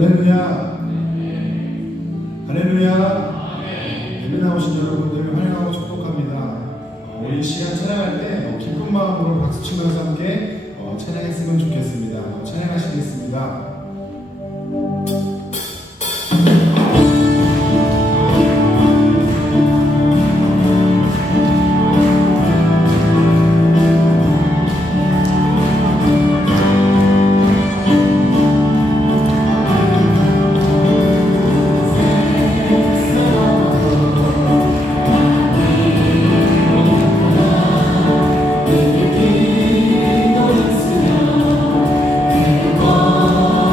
할렐루야. 할렐루야. 예배 나오신 여러분들 환영하고 축복합니다. 우리 시간 찬양할 때 기쁜 마음으로 박수 치면서 함께 찬양했으면 좋겠습니다. 찬양하시겠습니다. Oh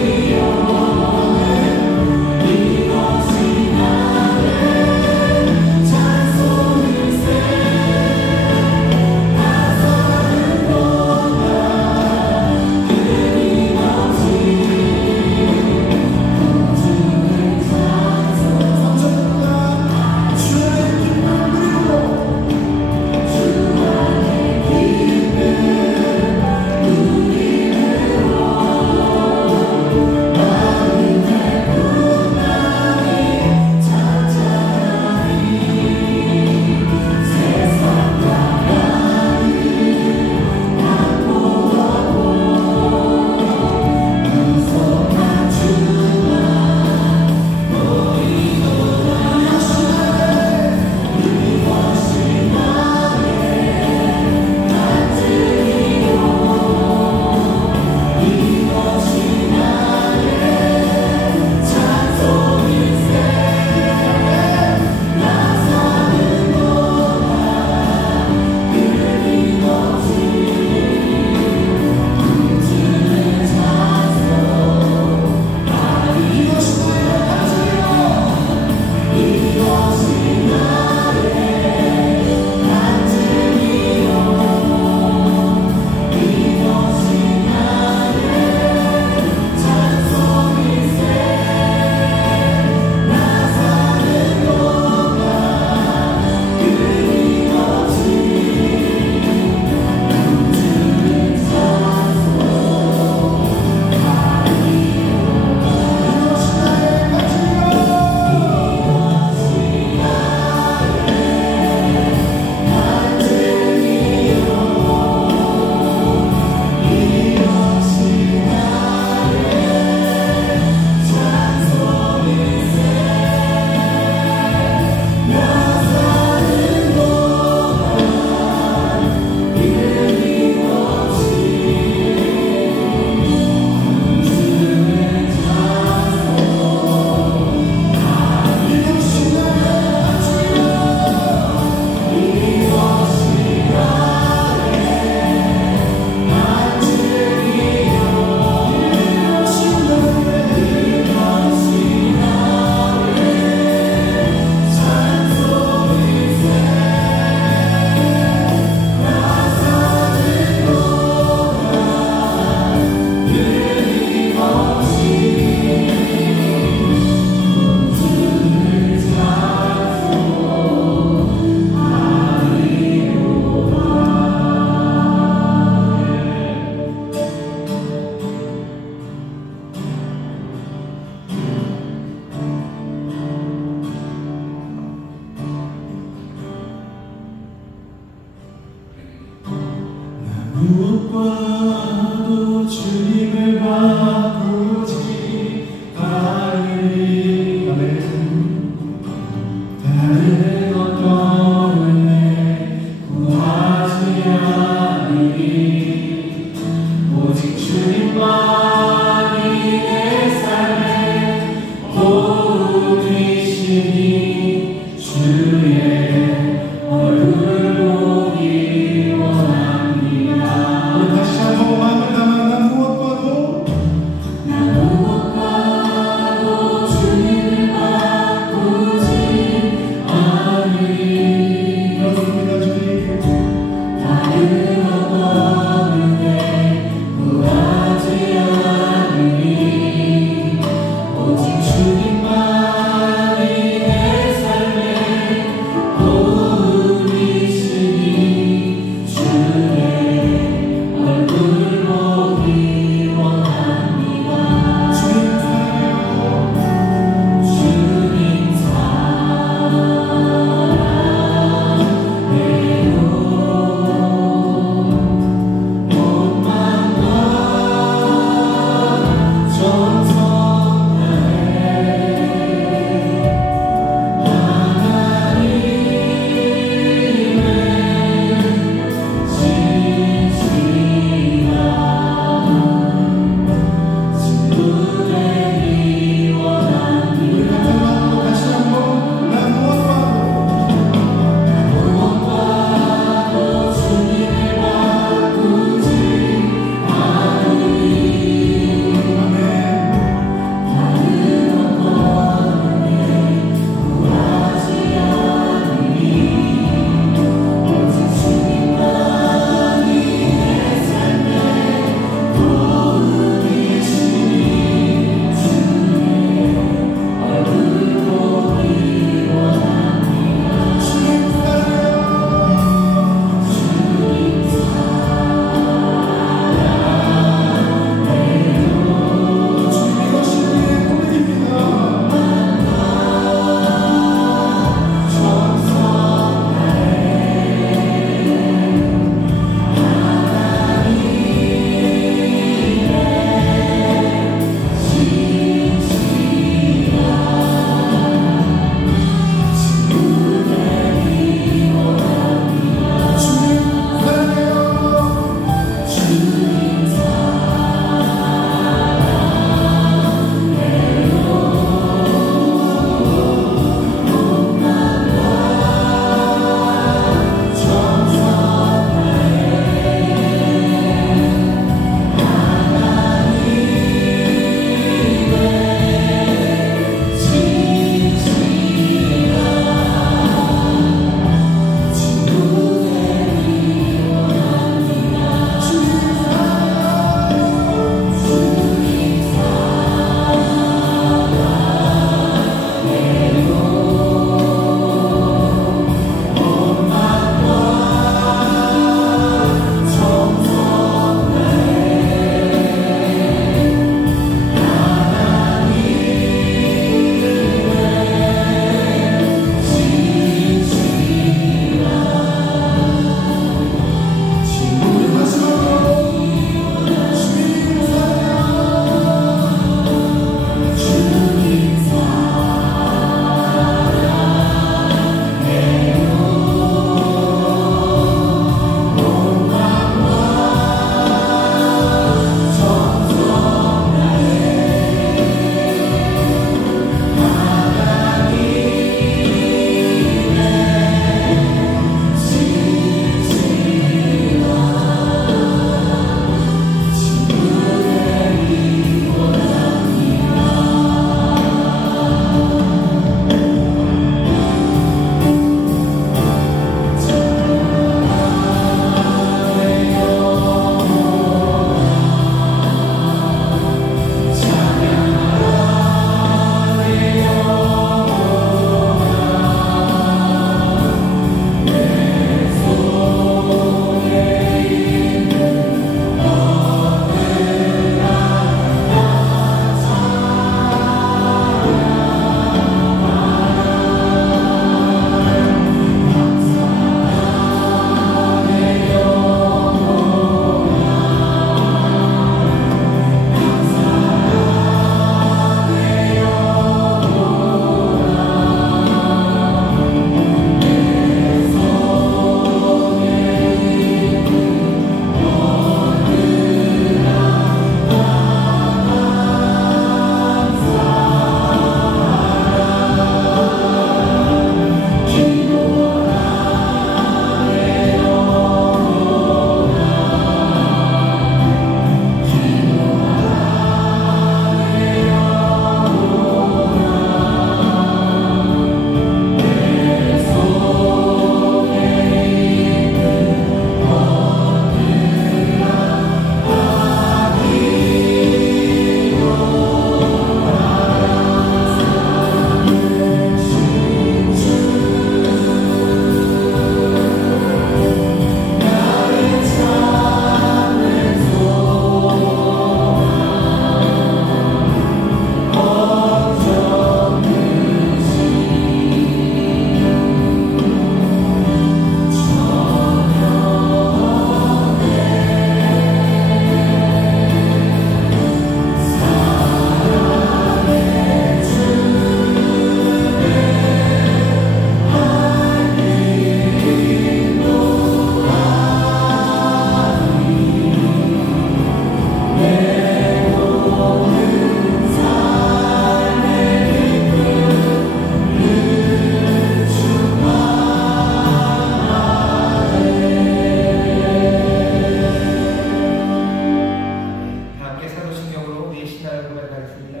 기도하도록 하겠습니다.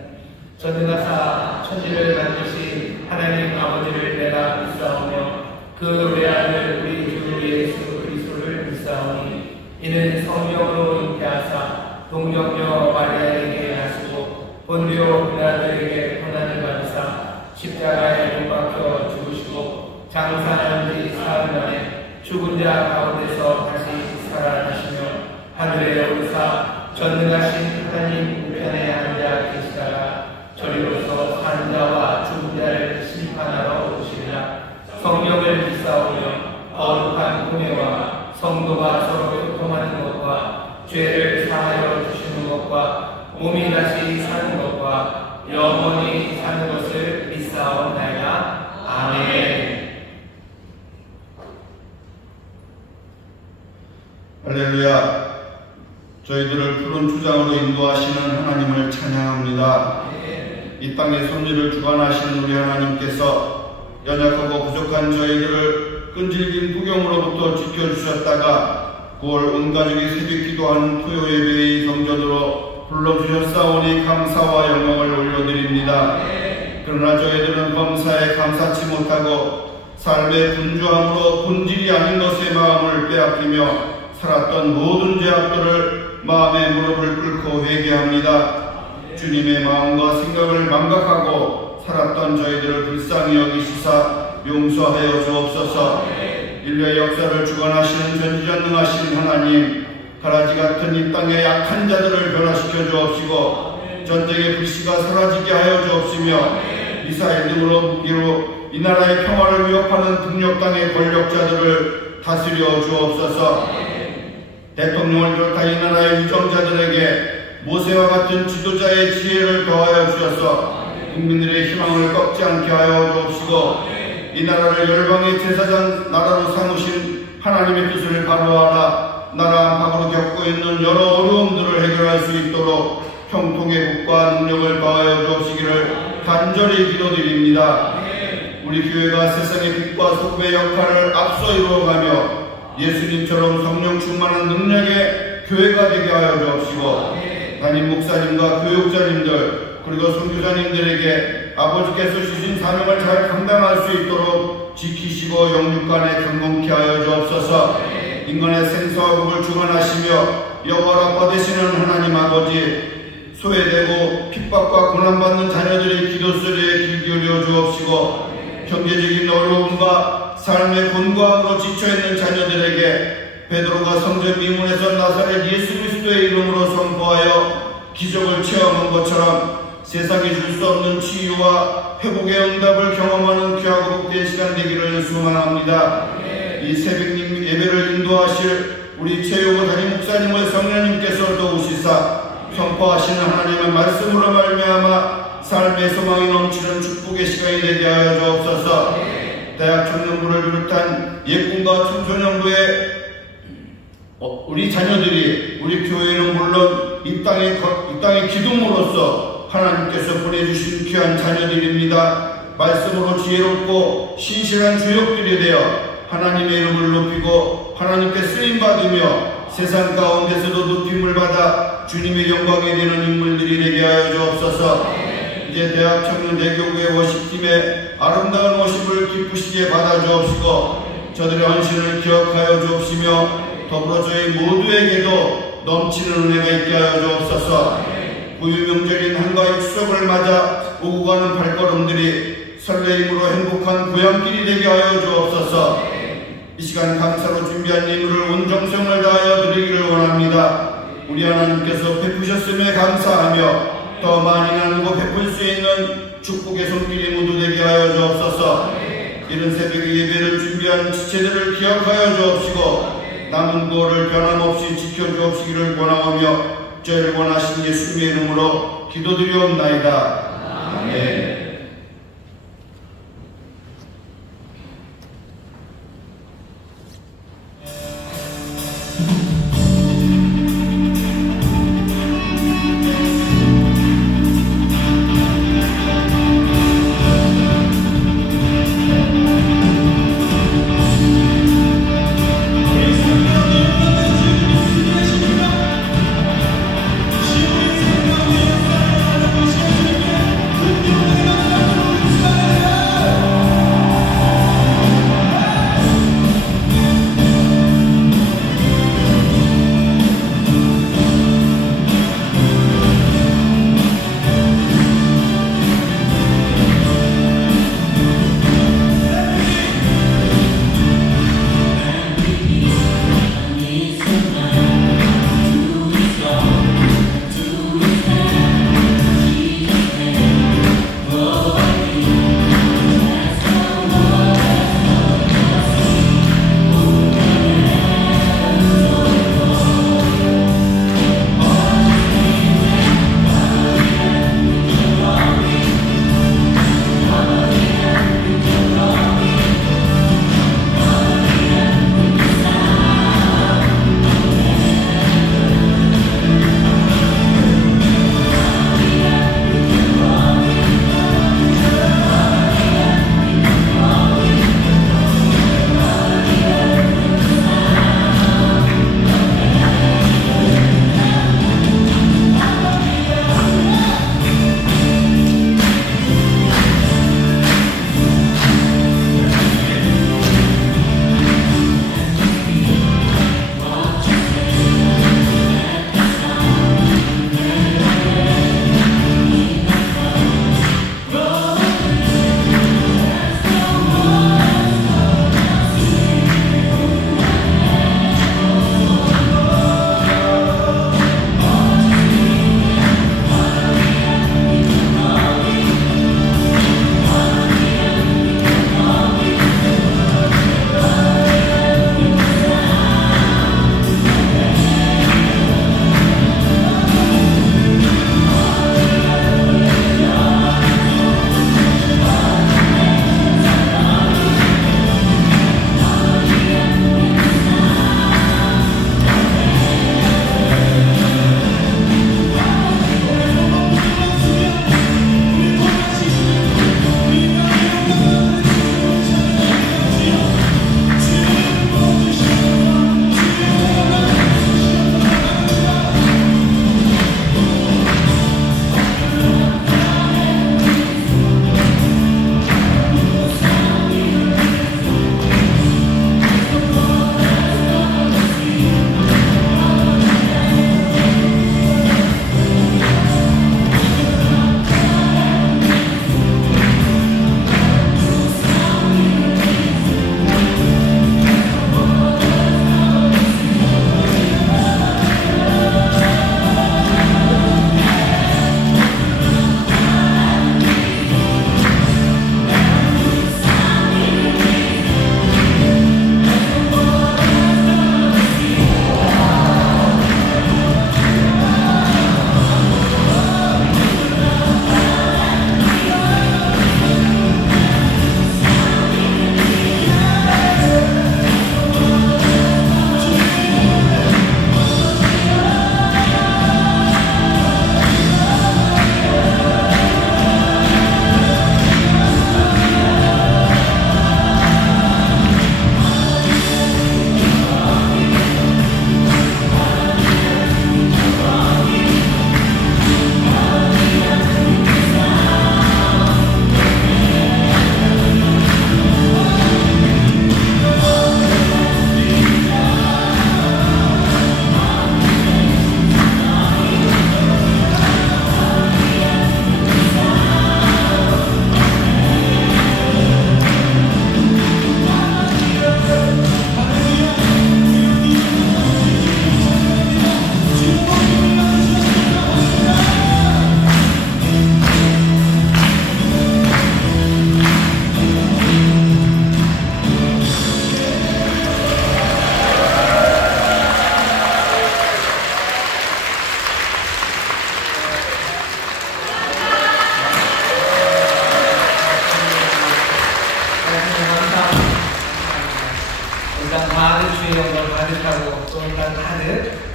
전능하사 천지를 만드신 하나님 아버지를 내가 믿사오며 그 외아들 우리 주 예수 그리스도를 믿사오니 이는 성령으로 잉태하사 동정녀 마리아에게 하시고 본디오 빌라도에게 고난을 받으사 십자가에 못 박혀 죽으시고 장사한 지 사흘 만에 죽은 자 가운데서 다시 살아나시며 하늘에 오르사 전능하신 하나님 우편에 앉아 계시다가 저리로서 사는 자와 죽은 자를 심판하러 오시리라. 성령을 믿사오며 거룩한 공예와 성도가 서로 교통하는 것과 죄를 사하여 주시는 것과 몸이 다시 사는 것과 영원히 사는 것을 믿사옵나이다. 아멘. 할렐루야. 저희들을 푸른 추장으로 인도하시는 하나님을 찬양합니다. 이 땅의 섭리를 주관하시는 우리 하나님께서 연약하고 부족한 저희들을 끈질긴 부경으로부터 지켜주셨다가 9월 온 가족이 새벽 기도하는 토요 예배의 성전으로 불러주셨사오니 감사와 영광을 올려드립니다. 그러나 저희들은 범사에 감사치 못하고 삶의 분주함으로 본질이 아닌 것에 마음을 빼앗기며 살았던 모든 죄악들을 마음의 무릎을 꿇고 회개합니다. 주님의 마음과 생각을 망각하고 살았던 저희들을 불쌍히 여기시사 용서하여 주옵소서. 인류의 역사를 주관하시는 전지전능하신 하나님, 가라지 같은 이 땅의 약한 자들을 변화시켜 주옵시고 전쟁의 불씨가 사라지게 하여 주옵시며 미사일 등으로 무기로 이 나라의 평화를 위협하는 북녘 땅의 권력자들을 다스려 주옵소서. 대통령을 비롯한 이 나라의 유정자들에게 모세와 같은 지도자의 지혜를 더하여 주셔서 국민들의 희망을 꺾지 않게 하여 주옵시고 이 나라를 열방의 제사장 나라로 삼으신 하나님의 뜻을 바로하라 나라 밖으로 겪고 있는 여러 어려움들을 해결할 수 있도록 형통의 복과 능력을 더하여 주옵시기를 간절히 기도드립니다. 우리 교회가 세상의 빛과 소금의 역할을 앞서 이루어가며 예수님처럼 성령 충만한 능력의 교회가 되게 하여 주옵시고 담임 목사님과 교육자님들 그리고 선교사님들에게 아버지께서 주신 사명을 잘 감당할 수 있도록 지키시고 영육간에 강건케 하여 주옵소서. 인간의 생사와 복을 주관하시며 여호와 되시는 하나님 아버지, 소외되고 핍박과 고난받는 자녀들의 기도소리에 귀 기울여 주옵시고 경제적인 어려움과 삶의 곤고함으로 지쳐있는 자녀들에게 베드로가 성전 미문에서 나사렛 예수 그리스도의 이름으로 선포하여 기적을 체험한 것처럼 세상에 줄 수 없는 치유와 회복의 응답을 경험하는 귀하고 복된 시간 되기를 소망합니다. 이 새벽 예배를 인도하실 우리 최효고 담임 목사님을 성령님께서 도우시사 선포하시는 하나님의 말씀으로 말미암아 삶의 소망이 넘치는 축복의 시간이 되게 하여 주옵소서. 대학 청년부를 비롯한 예꿈과 청소년부의 우리 자녀들이 우리 교회는 물론 이 땅의 기둥으로서 하나님께서 보내주신 귀한 자녀들입니다. 말씀으로 지혜롭고 신실한 주역들이 되어 하나님의 이름을 높이고 하나님께 쓰임받으며 세상 가운데서도 높임을 받아 주님의 영광이 되는 인물들이 되게 하여 주옵소서. 이제 대학 청년 대교구의 워십팀의 아름다운 워십을 기쁘시게 받아 주옵시고 저들의 헌신을 기억하여 주옵시며 더불어 저희 모두에게도 넘치는 은혜가 있게 하여 주옵소서. 부유명절인 한가위 추석을 맞아 오고 가는 발걸음들이 설레임으로 행복한 고향길이 되게 하여 주옵소서. 이 시간 감사로 준비한 예물을 온 정성을 다하여 드리기를 원합니다. 우리 하나님께서 베푸셨음에 감사하며 더 많이 나누고 베풀 수 있는 축복의 손길이 모두 되게 하여 주옵소서. 이른 새벽에 예배를 준비한 지체들을 기억하여 주옵시고 남은 구호를 변함없이 지켜주옵시기를 원하오며 저희를 원하신 예수님의 이름으로 기도드리옵나이다. 아멘. Thank you.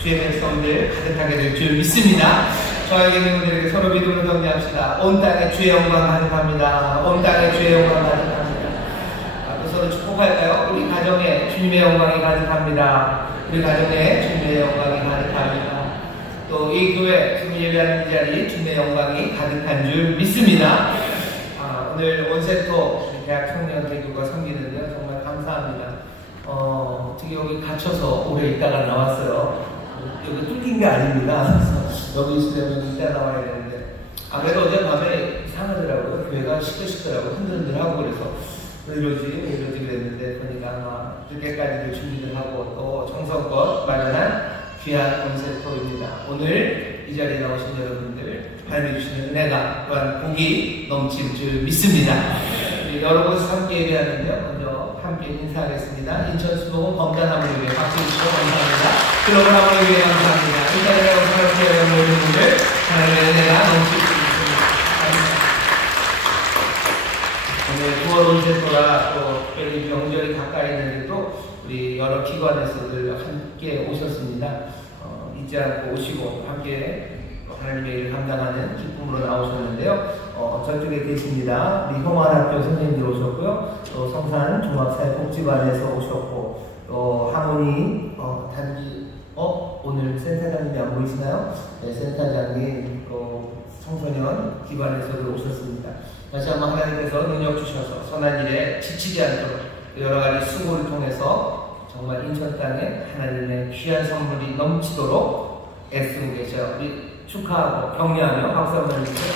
주의 백성들 가득하게 될 줄 믿습니다. 저에게 있는 분들에게 서로 믿음으로 격려합시다. 온 땅에 주의 영광 가득합니다. 온 땅에 주의 영광 가득합니다. 또 서로 축복할까요? 우리 가정에 주님의 영광이 가득합니다. 우리 가정에 주님의 영광이 가득합니다. 또 이 교회 지금 예배하는 이 자리 주님의 영광이 가득한 줄 믿습니다. 오늘 온세토 대학 청년 대교가 섬기는데요. 정말 감사합니다. 어떻게 여기 갇혀서 오래 있다가 나왔어요. 여기 뚫린 게 아닙니다. 여기 있으려면 이따 나와야 되는데 아무래도 어젯밤에 이상하더라고요. 교회가 시끌시끌하고 흔들흔들하고 그래서 왜 이러지 그랬는데 보니까 아마 늦게까지도 준비를 하고 또 정성껏 마련한 귀한 온세토입니다. 오늘 이 자리에 나오신 여러분들 하나님이 주시는 은혜가 또한 복이 넘칠 줄 믿습니다. 여러 곳에서 함께 예배하는데요. 먼저 함께 인사하겠습니다. 인천 수도원 범단함을 위해 박수 주시고 감사합니다. 글로벌 함을 위해 감사합니다. 이 자리에 오신 여러분들 하나님의 은혜가 넘칠 줄 믿습니다. 오늘 9월 온세토라 또 특별히 명절이 가까이 있는데도 우리 여러 기관에서들 함께 오셨습니다. 잊지 않고 오시고 함께 하나님의 일을 감당하는 기쁨으로 나오셨는데요. 저쪽에 계십니다. 우리 형환학교 선생님들 오셨고요. 또 성산 종합사회복지관에서 오셨고 또 하모니 단기 오늘 센터장님이 안 보이시나요? 네, 센터장님 또 청소년 기관에서도 오셨습니다. 다시 한번 하나님께서 능력 주셔서 선한 일에 지치지 않도록 여러 가지 수고를 통해서 정말 인천 땅에 하나님의 귀한 선물이 넘치도록 애쓰고 계셔요. 우리 축하하고 격려하며 박수 한번 주세요.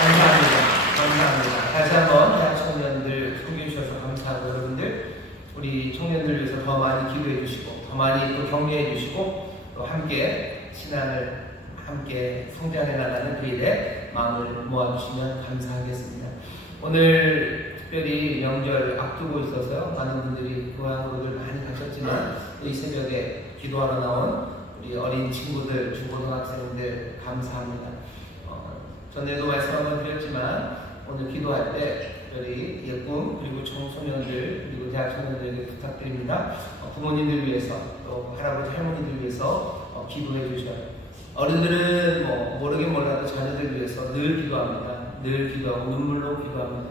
감사합니다. 다시 한번 대학 청년들 소개해 주셔서 감사하고 여러분들 우리 청년들 위해서 더 많이 기도해 주시고 더 많이 또 격려해 주시고 또 함께 신앙을 함께 성장해 나가는 그 일에 마음을 모아주시면 감사하겠습니다. 오늘 특별히 명절 앞두고 있어서요. 많은 분들이 고향으로들 많이 가셨지만 또 이 새벽에 기도하러 나온 우리 어린 친구들, 중고등학생들 감사합니다. 전에도 말씀 한번 드렸지만 오늘 기도할 때 특별히 예쁨 그리고 청소년들 그리고 대학 청년들에게 부탁드립니다. 부모님들 위해서 또 할아버지 할머니들 위해서 기도해 주셔요. 어른들은 모르긴 몰라도 자녀들 위해서 늘 기도합니다. 늘 기도하고 눈물로 기도합니다.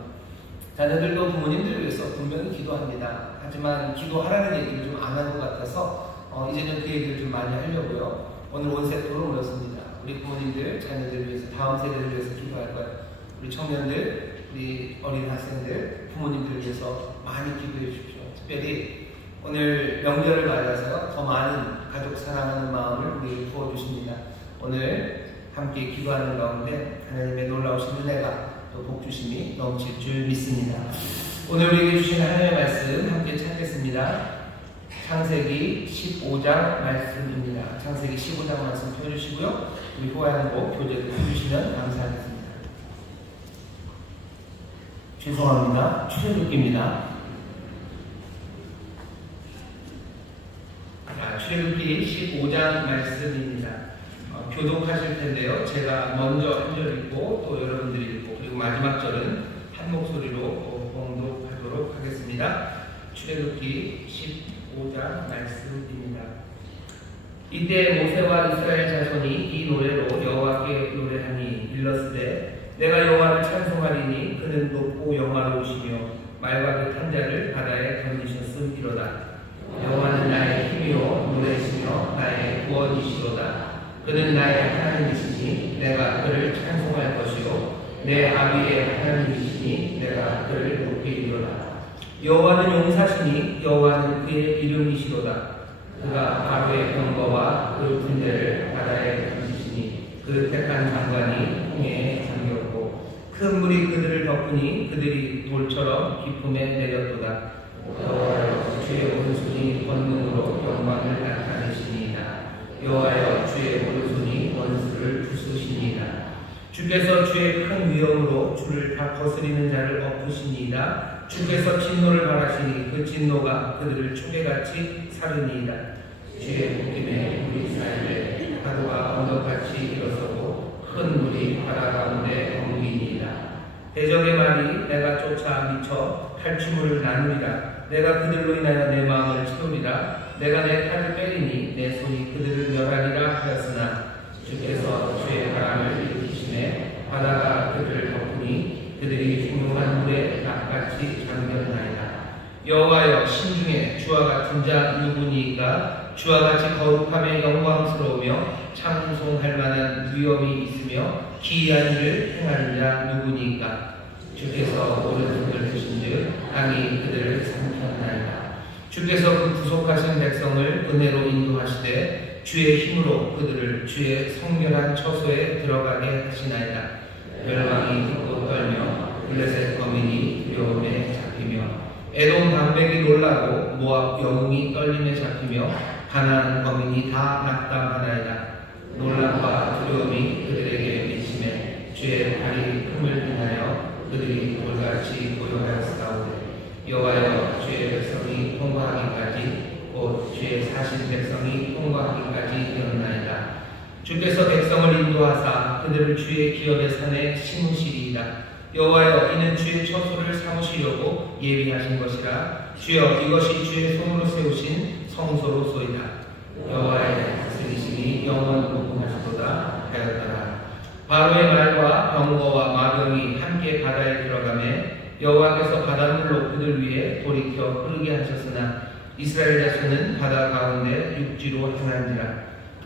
자녀들도 부모님들 위해서 분명히 기도합니다. 하지만 기도하라는 얘기를 좀 안 한 것 같아서 이제는 그 얘기를 좀 많이 하려고요. 오늘 온세토로 모였습니다. 우리 부모님들, 자녀들 위해서 다음 세대를 위해서 기도할 거예요. 우리 청년들, 우리 어린 학생들, 부모님들 위해서 많이 기도해 주십시오. 특별히 오늘 명절을 맞아서 더 많은 가족 사랑하는 마음을 우리에게 부어주십니다. 오늘 함께 기도하는 가운데 하나님의 놀라우신 은혜가 또 복주심이 넘칠 줄 믿습니다. 오늘 우리에게 주신 하나님의 말씀 함께 찾겠습니다. 창세기 15장 말씀입니다. 창세기 15장 말씀 펴주시고요. 우리 후하양곡 교재도 펴주시면 감사하겠습니다. 죄송합니다. 출애굽기입니다. 출애굽기 15장 말씀입니다. 교독하실 텐데요. 제가 먼저 한 절 읽고 또 여러분들이 읽고 그리고 마지막 절은 한 목소리로 봉독하도록 하겠습니다. 출애굽기 15장 말씀입니다. 이때 모세와 이스라엘 자손이 이 노래로 여호와께 노래하니 일렀으되 내가 여호와를 찬송하리니 그는 높고 영화로우시며 말과 그 탄자를 바다에 던지셨음이로다. 여호와는 나의 힘이요 노래시며 나의 구원이시로다. 그는 나의 하나님이시니 내가 그를 찬송할 것이요 내 아비의 하나님이시니 내가 그를 높이리로다. 여호와는 용사시니 여호와는 그의 이름이시로다. 그가 바로의 병거와 그 군대를 바다에 던지시니 그 택한 장관이 홍해에 잠겼고 큰 물이 그들을 덮으니 그들이 돌처럼 깊음에 내렸도다. 여호와여 주의 오른손이 권능으로 영광을 나타내시니이다. 여호와여 주의 오른손이 원수를 부수시니이다. 주께서 주의 큰 위엄으로 주를 다 거스리는 자를 엎으시니이다. 주께서 진노를 바라시니 그 진노가 그들을 초계같이 사르니이다. 주의 복김에 우리 이스라엘에 파도가 언덕같이 일어서고 큰 물이 바다 가운데 엉기니이다. 대적의 말이 내가 쫓아 미쳐 탈취물을 나누리라. 내가 그들로 인하여 내 마음을 채우리라. 내가 내 팔을 빼리니 내 손이 그들을 멸하리라 하였으나 주께서 주의 바람을 일으키시매 바다가 그들을 덮으니 그들이 흉흉한 물에 낙같이 잠겼나이다. 여호와여, 신중에 주와 같은 자 누구니이까? 주와 같이 거룩함에 영광스러우며 찬송할 만한 위엄이 있으며 기이한 일을 행하는 자 누구니이까? 주께서 오른손을 드신즉 땅이 그들을 삼켰나이다. 주께서 그 구속하신 백성을 은혜로 인도하시되 주의 힘으로 그들을 주의 성결한 처소에 들어가게 하시나이다. 열방이 듣고 떨며 블레셋 거민이 두려움에 잡히며 에돔 방백이 놀라고 모압 영웅이 떨림에 잡히며 가나안 거민이 다 낙담하나이다. 놀람과 두려움이 그들에게 미치매 주의 발이 흠을 인하여 그들이 돌같이 고요하였사오되 여호와여, 주의 백성이 통과하기까지 곧 주의 사신 백성이 통과하기까지 되었나이다. 주께서 백성을 인도하사 그들을 주의 기업의 산에 심으시리이다. 여호와여, 이는 주의 처소를 삼으시려고 예비하신 것이라. 주여, 이것이 주의 손으로 세우신 성소로소이다. 여호와의 다스리심이 영원 무궁하시도다 하였더라. 바로의 말과 병거와 마병이 함께 바다에 들어가매 여호와께서 바닷물로 그들 위에 돌이켜 흐르게 하셨으나 이스라엘 자손은 바다 가운데 육지로 행한지라.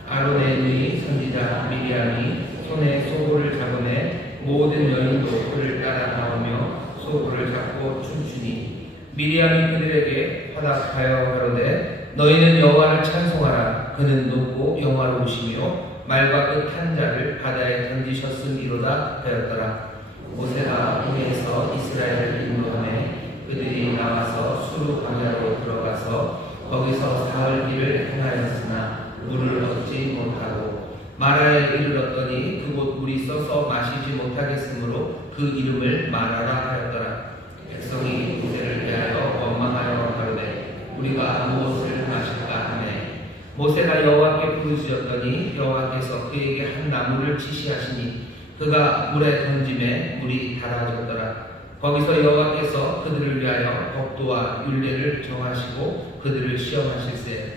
아론의 누이 선지자 미리암이 손에 소고를 잡으매 모든 여인도 그를 따라 나오며 소고를 잡고 춤추니 미리암이 그들에게 화답하여 가로되 너희는 여호와를 찬송하라. 그는 높고 영화로우시며 말과 끝한 자를 바다에 던지셨음이로다 하였더라. 모세가 홍해에서 이스라엘을 인도하매 그들이 나와서 수르 광야로 들어가서 거기서 사흘 길을 행하였으나 물을 얻지 못하고 마라에 이르렀더니 그곳 물이 써서 마시지 못하겠으므로 그 이름을 마라라 하였더라. 백성이 모세를 대하여 원망하여 가로되 우리가 무엇을 마실까 하매 모세가 여호와께 부르짖었더니 여호와께서 그에게 한 나무를 지시하시니 그가 물에 던짐에 물이 닫아졌더라. 거기서 여호와께서 그들을 위하여 법도와 율례를 정하시고 그들을 시험하실세.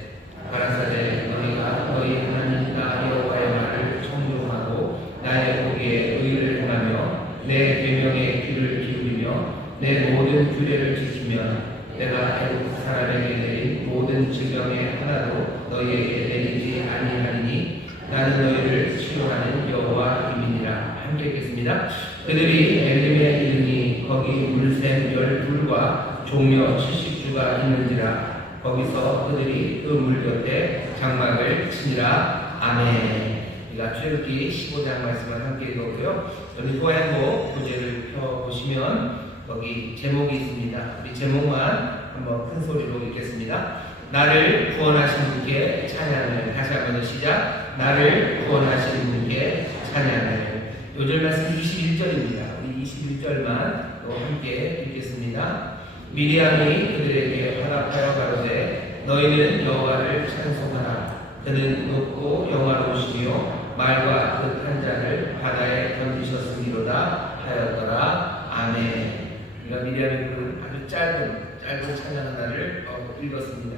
가라사대 너희가 너희 하나님 나 여호와의 말을 청종하고 나의 보기에 의를 행하며 내 계명에 귀를 기울이며 내 모든 규례를 지키면 내가 애굽 사람에게 내린 모든 질병의 하나도 너희에게 내리지 아니하리니 나는 너희를 치료하는 여호와임이니라. 함께 읽겠습니다. 그들이 엘림에 이르니 거기 물샘 12과 종려 70주가 있는지라. 거기서 그들이 그 물 곁에 장막을 치니라. 아멘. 우리가 출애굽기 15장 말씀을 함께 읽었고요. 여기 후행복 교재를 펴보시면 거기 제목이 있습니다. 우리 제목만 한번 큰 소리로 읽겠습니다. 나를 구원하신 분께 찬양을. 다시 한번 시작. 나를 구원하신 분께 찬양을. 요절 말씀 21절입니다. 우리 21절만 또 함께 읽겠습니다. 미리암이 그들에게 화답하여 가로되 너희는 여호와를 찬송하라. 그는 높고 영화로우시며 말과 끝한 자를 바다에 던지셨음이로다 하였더라. 아멘. 우리가 미리암이 부른 아주 짧은 찬양 하나를 읽었습니다.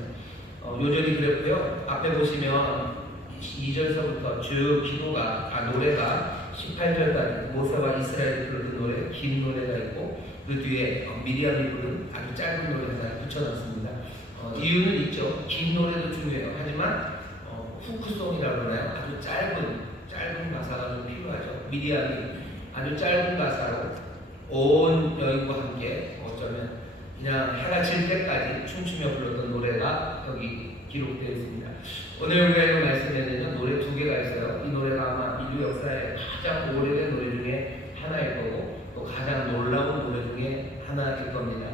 요절이 그랬고요. 앞에 보시면 2절서부터 쭉 기도가 노래가 18절까지 모세와 이스라엘이 부르는 노래, 긴 노래가 있고 그 뒤에 미리암이 부른 아주 짧은 노래 하나 붙여놨습니다. 이유는 있죠. 긴 노래도 중요해요. 하지만 후크송이라고 하나요? 아주 짧은 가사가 좀 필요하죠. 미리암이 아주 짧은 가사로 온 여인과 함께 어쩌면 그냥 해가 질 때까지 춤추며 불렀던 노래가 여기 기록되어 있습니다. 오늘 우리가 읽은 말씀에는 노래 2개가 있어요. 이 노래가 아마 인류 역사의 가장 오래된 노래 중에 하나일 거고 또 가장 놀라운 노래 중에 하나일 겁니다.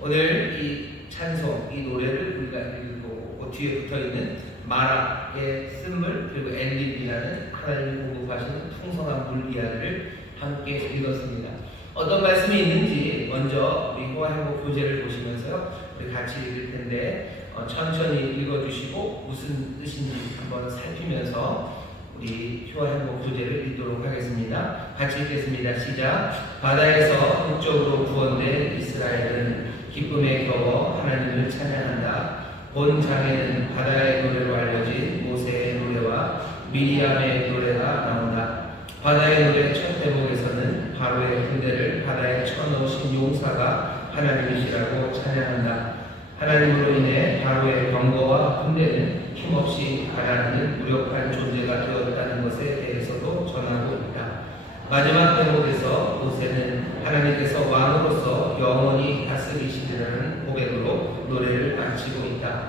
오늘 이 찬송, 이 노래를 우리가 읽을 거고 그 뒤에 붙어있는 마라의 쓴물 그리고 엘림이라는 하나님이 공급하시는 풍성한 물 이야기를 함께 읽었습니다. 어떤 말씀이 있는지 먼저 우리 호화행복 교재를 보시면서요 우리 같이 읽을 텐데 천천히 읽어주시고 무슨 뜻인지 한번 살피면서 우리 호화행복 교재를 읽도록 하겠습니다. 같이 읽겠습니다. 시작. 바다에서 북쪽으로 구원된 이스라엘은 기쁨에 겨워 하나님을 찬양한다. 본 장에는 바다의 노래로 알려진 모세의 노래와 미리암의 노래가 나온다. 바다의 노래 첫 대목에서는 바로의 군대를 바다에 쳐넣으신 용사가 하나님이시라고 찬양한다. 하나님으로 인해 바로의 병거와 군대는 힘없이 가라앉는 무력한 존재가 되었다는 것에 대해서도 전하고 있다. 마지막 대목에서 모세는 하나님께서 왕으로서 영원히 다스리시리라는 고백으로 노래를 마치고 있다.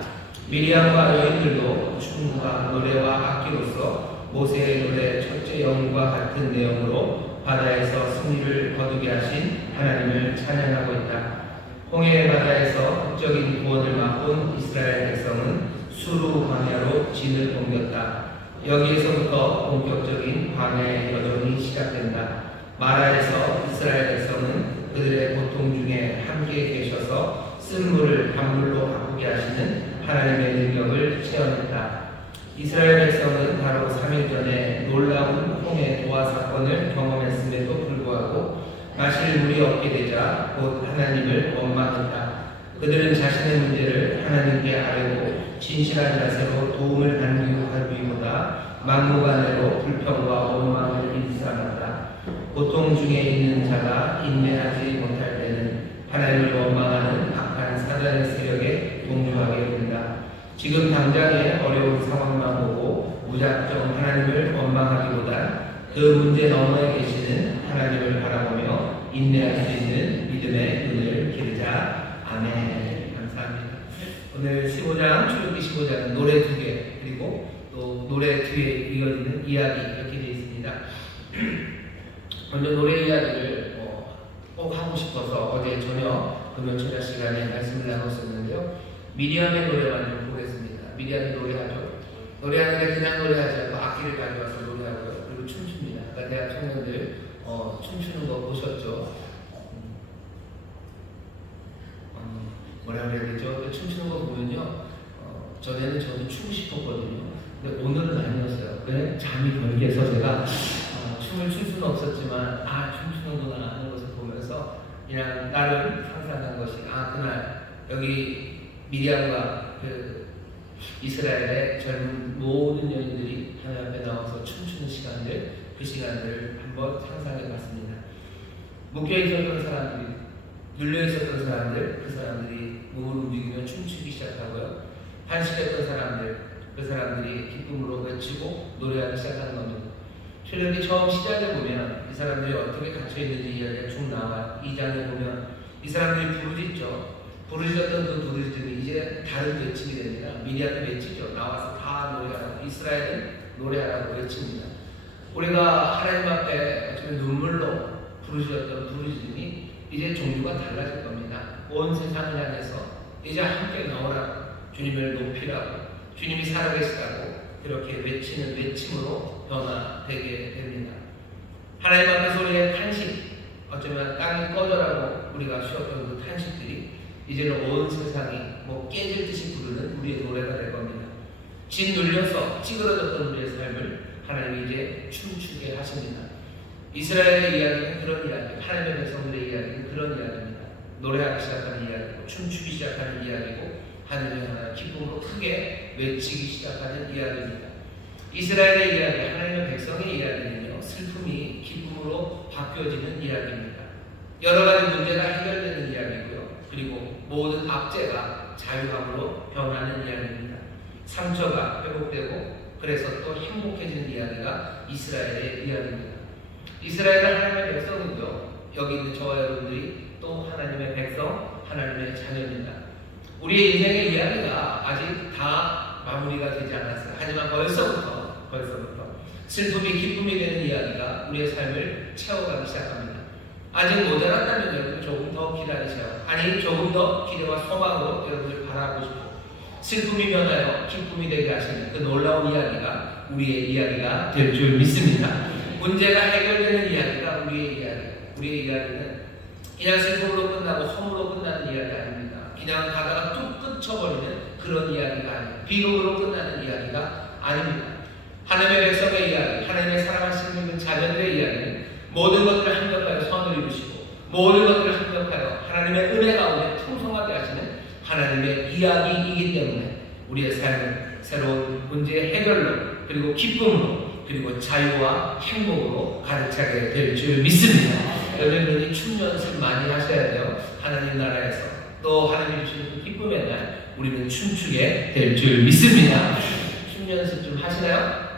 미리암과 여인들도 춤과 노래와 악기로서 모세의 노래 첫째 영과 같은 내용으로 바다에서 승리를 거두게 하신 하나님을 찬양하고 있다. 홍해 바다에서 극적인 구원을 맛본 이스라엘 백성은 수루 광야로 진을 옮겼다. 여기에서부터 본격적인 광야의 여정이 시작된다. 마라에서 이스라엘 백성은 그들의 고통 중에 함께 계셔서 쓴 물을 단물로 바꾸게 하시는 하나님의 능력을 체험했다. 이스라엘 백성은 바로 3일 전에 놀라운 홍해 도화 사건을 경험했음에도 불구하고 마실 물이 없게 되자 곧 하나님을 원망했다. 그들은 자신의 문제를 하나님께 아뢰고 진실한 자세로 도움을 간구하기보다 막무가내로 불평과 원망을 일삼았다. 고통 중에 있는 자가 인내하지 못할 때는 하나님을 원망하는 악한 사단의 세력에 동조하게 된다. 지금 당장의 어려운 상황만 보고 무작정 하나님을 원망하기보다 그 문제 너머에 계시는 하나님을 바라보며 인내할 수 있는 믿음의 눈을 기르자. 아멘. 감사합니다. 오늘 15장, 출애굽기 15장은 노래 2개 그리고 또 노래 뒤에 이어지는 이야기 이렇게 되어 있습니다. 먼저 노래 이야기를 꼭 하고 싶어서 어제 저녁 금요철야 시간에 말씀을 나눴었는데요. 미리암의 노래만 좀 보겠습니다. 미리암이 노래하죠. 노래하는데 그냥 노래하지 않고 악기를 가져와서 노래하고요. 그리고 춤춥니다. 그러니까 대학 청년들 춤추는 거 보셨죠? 뭐라 그래야 되죠? 춤추는 거 보면요. 전에는 저도 추고 싶었거든요. 근데 오늘은 아니었어요. 왜? 잠이 걸려서 제가 춤을 출 수는 없었지만 춤추는구나 하는 것을 보면서 그냥 나름 상상한 것이 그날 여기 미리암과 그 이스라엘의 젊은 모든 여인들이 하나님 앞에 나와서 춤추는 시간들, 그 시간들을 한번 상상해 봤습니다. 묶여 있었던 사람들이, 눌려 있었던 사람들, 그 사람들이 몸을 움직이며 춤추기 시작하고요. 한식했던 사람들, 그 사람들이 기쁨으로 외치고 노래하기 시작하는 겁니다. 출애굽기 처음 시작에 보면 이 사람들이 어떻게 갇혀 있는지 이야기가 쭉 나와요. 2장에 보면 이 사람들이 부르짖죠. 부르짖었던 그 부르짖음이 이제 다른 외침이 됩니다. 미리암이 외치죠. 나와서 다 노래하라고, 이스라엘은 노래하라고 외칩니다. 우리가 하나님 앞에 어쩌면 눈물로 부르짖었던 부르짖음이 이제 종류가 달라질 겁니다. 온 세상을 향해서 이제 함께 나오라고, 주님을 높이라고, 주님이 살아계시다고 그렇게 외치는 외침으로 변화되게 됩니다. 하나님 앞에서 우리의 탄식, 어쩌면 땅이 꺼져라고 우리가 쉬었던 그 탄식들이 이제는 온 세상이 깨질 듯이 부르는 우리의 노래가 될 겁니다. 짓눌려서 찌그러졌던 우리의 삶을 하나님이 이제 춤추게 하십니다. 이스라엘의 이야기는 그런 이야기, 하나님의 백성들의 이야기는 그런 이야기입니다. 노래하기 시작하는 이야기고, 춤추기 시작하는 이야기고, 하늘의 하나 기쁨으로 크게 외치기 시작하는 이야기입니다. 이스라엘의 이야기, 하나님의 백성의 이야기는요, 슬픔이 기쁨으로 바뀌어지는 이야기입니다. 여러 가지 문제가 해결되는 이야기고요. 그리고 모든 압제가 자유함으로 변하는 이야기입니다. 상처가 회복되고 그래서 또 행복해지는 이야기가 이스라엘의 이야기입니다. 이스라엘은 하나님의 백성이고요. 여기 있는 저와 여러분들이 또 하나님의 백성, 하나님의 자녀입니다. 우리의 인생의 이야기가 아직 다 마무리가 되지 않았어요. 하지만 벌써부터 슬픔이 기쁨이 되는 이야기가 우리의 삶을 채워가기 시작합니다. 아직 모자랐다면 여러분 조금 더 기다리세요. 아니 조금 더 기대와 소망으로 여러분을 바라보고 싶고 슬픔이 변하여 기쁨이 되게 하시는 그 놀라운 이야기가 우리의 이야기가 될 줄 믿습니다. 문제가 해결되는 이야기가 우리의 이야기. 우리의 이야기는 그냥 슬픔으로 끝나고 허물로 끝나는 이야기 아닙니다. 그냥 가다가 뚝 끊쳐버리는 그런 이야기가 아닙니다. 비극으로 끝나는 이야기가 아닙니다. 하나님의 백성의 이야기, 하나님의 사랑하시는 자녀들의 이야기는 모든 것들을 합력하여 선을 이루시고 모든 것들을 합력하여 하나님의 은혜 가운데 풍성한 우리의 삶을 새로운 문제의 해결로, 그리고 기쁨으로, 그리고 자유와 행복으로 가득 차게 될 줄 믿습니다. 여러분이 춤 연습 많이 하셔야 돼요. 하나님 나라에서 또 하나님 주시는 기쁨의 날 우리는 춤추게 될 줄 믿습니다. 춤 연습 좀 하시나요?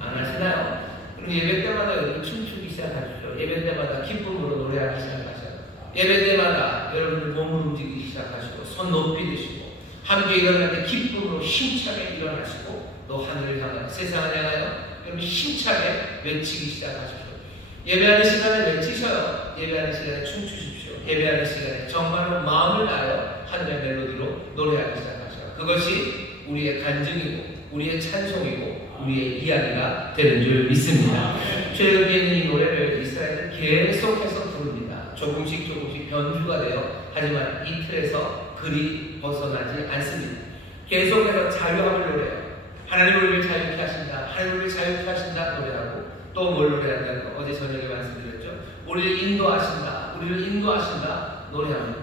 안 하시나요? 그럼 예배 때마다 여러분 춤추기 시작하십시오. 예배 때마다 기쁨으로 노래하기 시작하셔요. 예배 때마다 여러분들 몸을 움직이기 시작하시고 손 높이 드시고 함께 일어날 때 기쁨으로 힘차게 일어나시고 또 하늘을 향하여 세상을 향하여 여러분 힘차게 외치기 시작하십시오. 예배하는 시간에 외치셔요. 예배하는 시간에 춤추십시오. 예배하는 시간에 정말로 마음을 다하여 하늘의 멜로디로 노래하기 시작하셔요. 그것이 우리의 간증이고 우리의 찬송이고 우리의 이야기가 되는 줄 믿습니다. 최근에 있는 이 노래를 이스라엘은 계속해서 부릅니다. 조금씩 변주가 돼요. 하지만 이 틀에서 그리 벗어나지 않습니다. 계속해서 자유함을 노래해요. 하나님 우리를 자유케 하신다. 하나님 우리를 자유케 하신다 노래하고 또 뭘 노래한다는 거 어제 저녁에 말씀드렸죠. 우리를 인도하신다. 우리를 인도하신다 노래하고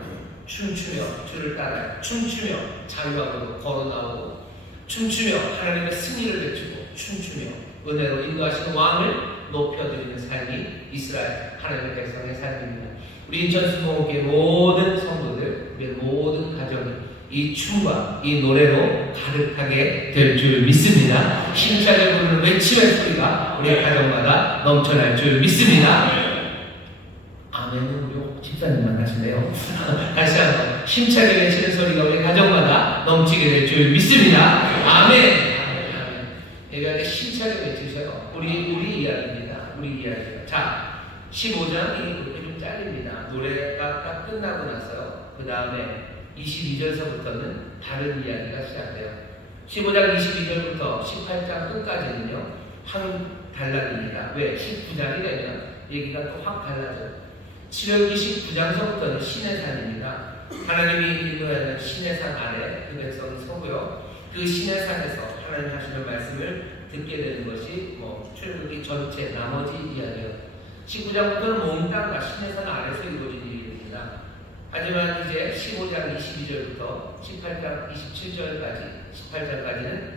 춤추며 주를 따라 춤추며 자유함으로 걸어나오고 춤추며 하나님의 승리를 외치고 춤추며 은혜로 인도하시는 왕을 높여드리는 삶이 이스라엘 하나님의 백성의 삶입니다. 우리 인천수목교회 모든 성도들, 우리의 모든 가정이 이 춤과 이 노래로 가득하게 될 줄 믿습니다. 힘차게 부르는 외침의 소리가 우리의 가정마다 넘쳐날 줄 믿습니다. 아멘은 우리 집사님만 하시네요. 다시 한번 힘차게 외치는 소리가 우리 가정마다 넘치게 될 줄 믿습니다. 아멘. 예배할 때 힘차게 외치셔요. 우리 이야기입니다. 우리 이야기. 자, 15장이 그렇게 좀 짧습니다. 노래가 딱 끝나고 나서요. 그 다음에 22절서부터는 다른 이야기가 시작돼요. 15장 22절부터 18장 끝까지는요, 확 달라집니다. 왜? 19장이 되면 얘기가 또 확 달라져요. 7월 29장서부터는 신의 산입니다. 하나님이 인도하는 신의 산 아래 그 백성이 서고요. 그 신의 산에서 하나님 하시는 말씀을 듣게 되는 것이 출애굽기 전체 나머지 이야기예요. 19장부터는 몽땅과 신의 산 아래서 이루어진 일입니다. 하지만 이제 15장 22절부터 18장 27절까지 18장까지는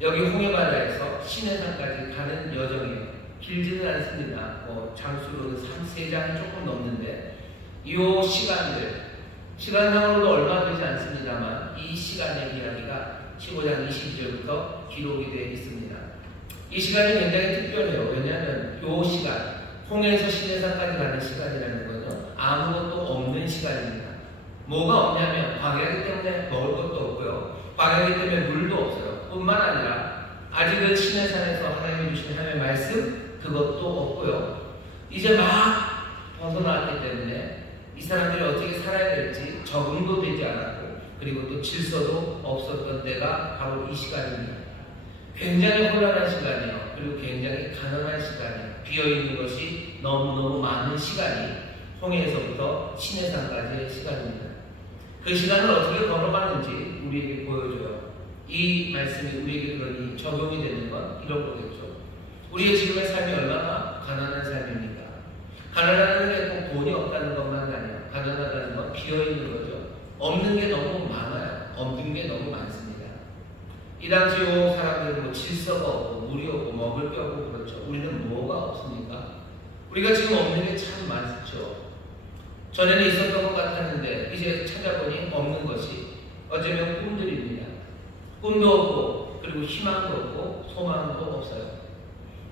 여기 홍해바다에서 신의 산까지 가는 여정이에요. 길지는 않습니다. 장수로는 3-4장이 조금 넘는데 이 시간상으로도 얼마 되지 않습니다만 이 시간의 이야기가 15장 22절부터 기록이 되어 있습니다. 이 시간이 굉장히 특별해요. 왜냐하면 이 시간, 홍해에서 시내산까지 가는 시간이라는 것은 아무것도 없는 시간입니다. 뭐가 없냐면 광야이기 때문에 먹을 것도 없고요. 광야이기 때문에 물도 없어요. 뿐만 아니라 아직은 시내산에서 하나님이 주신 하나님의 말씀 그것도 없고요. 이제 막 벗어나왔기 때문에 이 사람들이 어떻게 살아야 될지 적응도 되지 않았고 그리고 또 질서도 없었던 때가 바로 이 시간입니다. 굉장히 혼란한 시간이에요. 그리고 굉장히 가난한 시간이에요. 비어있는 것이 너무너무 많은 시간이 홍해에서부터 시내산까지의 시간입니다. 그 시간을 어떻게 걸어가는지 우리에게 보여줘요. 이 말씀이 우리에게 그러니 적용이 되는 건 이런 거겠죠. 우리의 지금의 삶이 얼마나 가난한 삶입니까? 가난하다는 게 꼭 돈이 없다는 것만 아니에요. 가난하다는 건 비어있는 거죠. 없는 게 너무 많아요. 없는 게 너무 많습니다. 이 당시 요 사람들은 질서가 없고 물이 없고 먹을 게 없고 그렇죠. 우리는 뭐가 없습니까? 우리가 지금 없는 게 참 많죠. 전에는 있었던 것 같았는데 이제 찾아보니 없는 것이 어쩌면 꿈들입니다. 꿈도 없고 그리고 희망도 없고 소망도 없어요.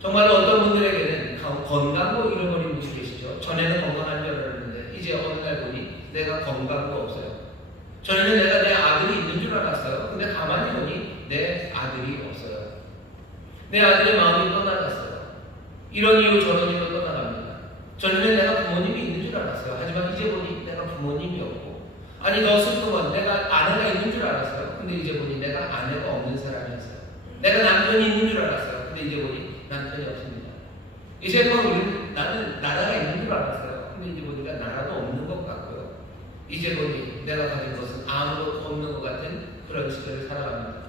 정말 어떤 분들에게는 건강도 잃어버린 분이 계시죠. 전에는 건강한 줄 알았는데 이제 어느 날 보니 내가 건강도 없어요. 전에는 내가 내 아들이 있는 줄 알았어요. 근데 가만히 보니 내 아들이 없어요. 내 아들의 마음이 떠나갔어요. 이런 이유 저런 이유로 떠나갑니다. 전에는 내가 부모님이 있는 줄 알았어요. 하지만 이제 보니 내가 부모님이 없고 아니 더 슬픈 건 내가 아내가 있는 줄 알았어요. 근데 이제 보니 내가 아내가 없는 사람이었어요. 내가 남편이 있는 줄 알았어요. 근데 이제 보니 남편이 없습니다. 이제 나는 나라가 있는 줄 알았어요. 근데 이제 보니까 나라도 없는 것 같고요. 이제 보니 내가 가진 것은 아무것도 없는 것 같은 그런 시대를 살아갑니다.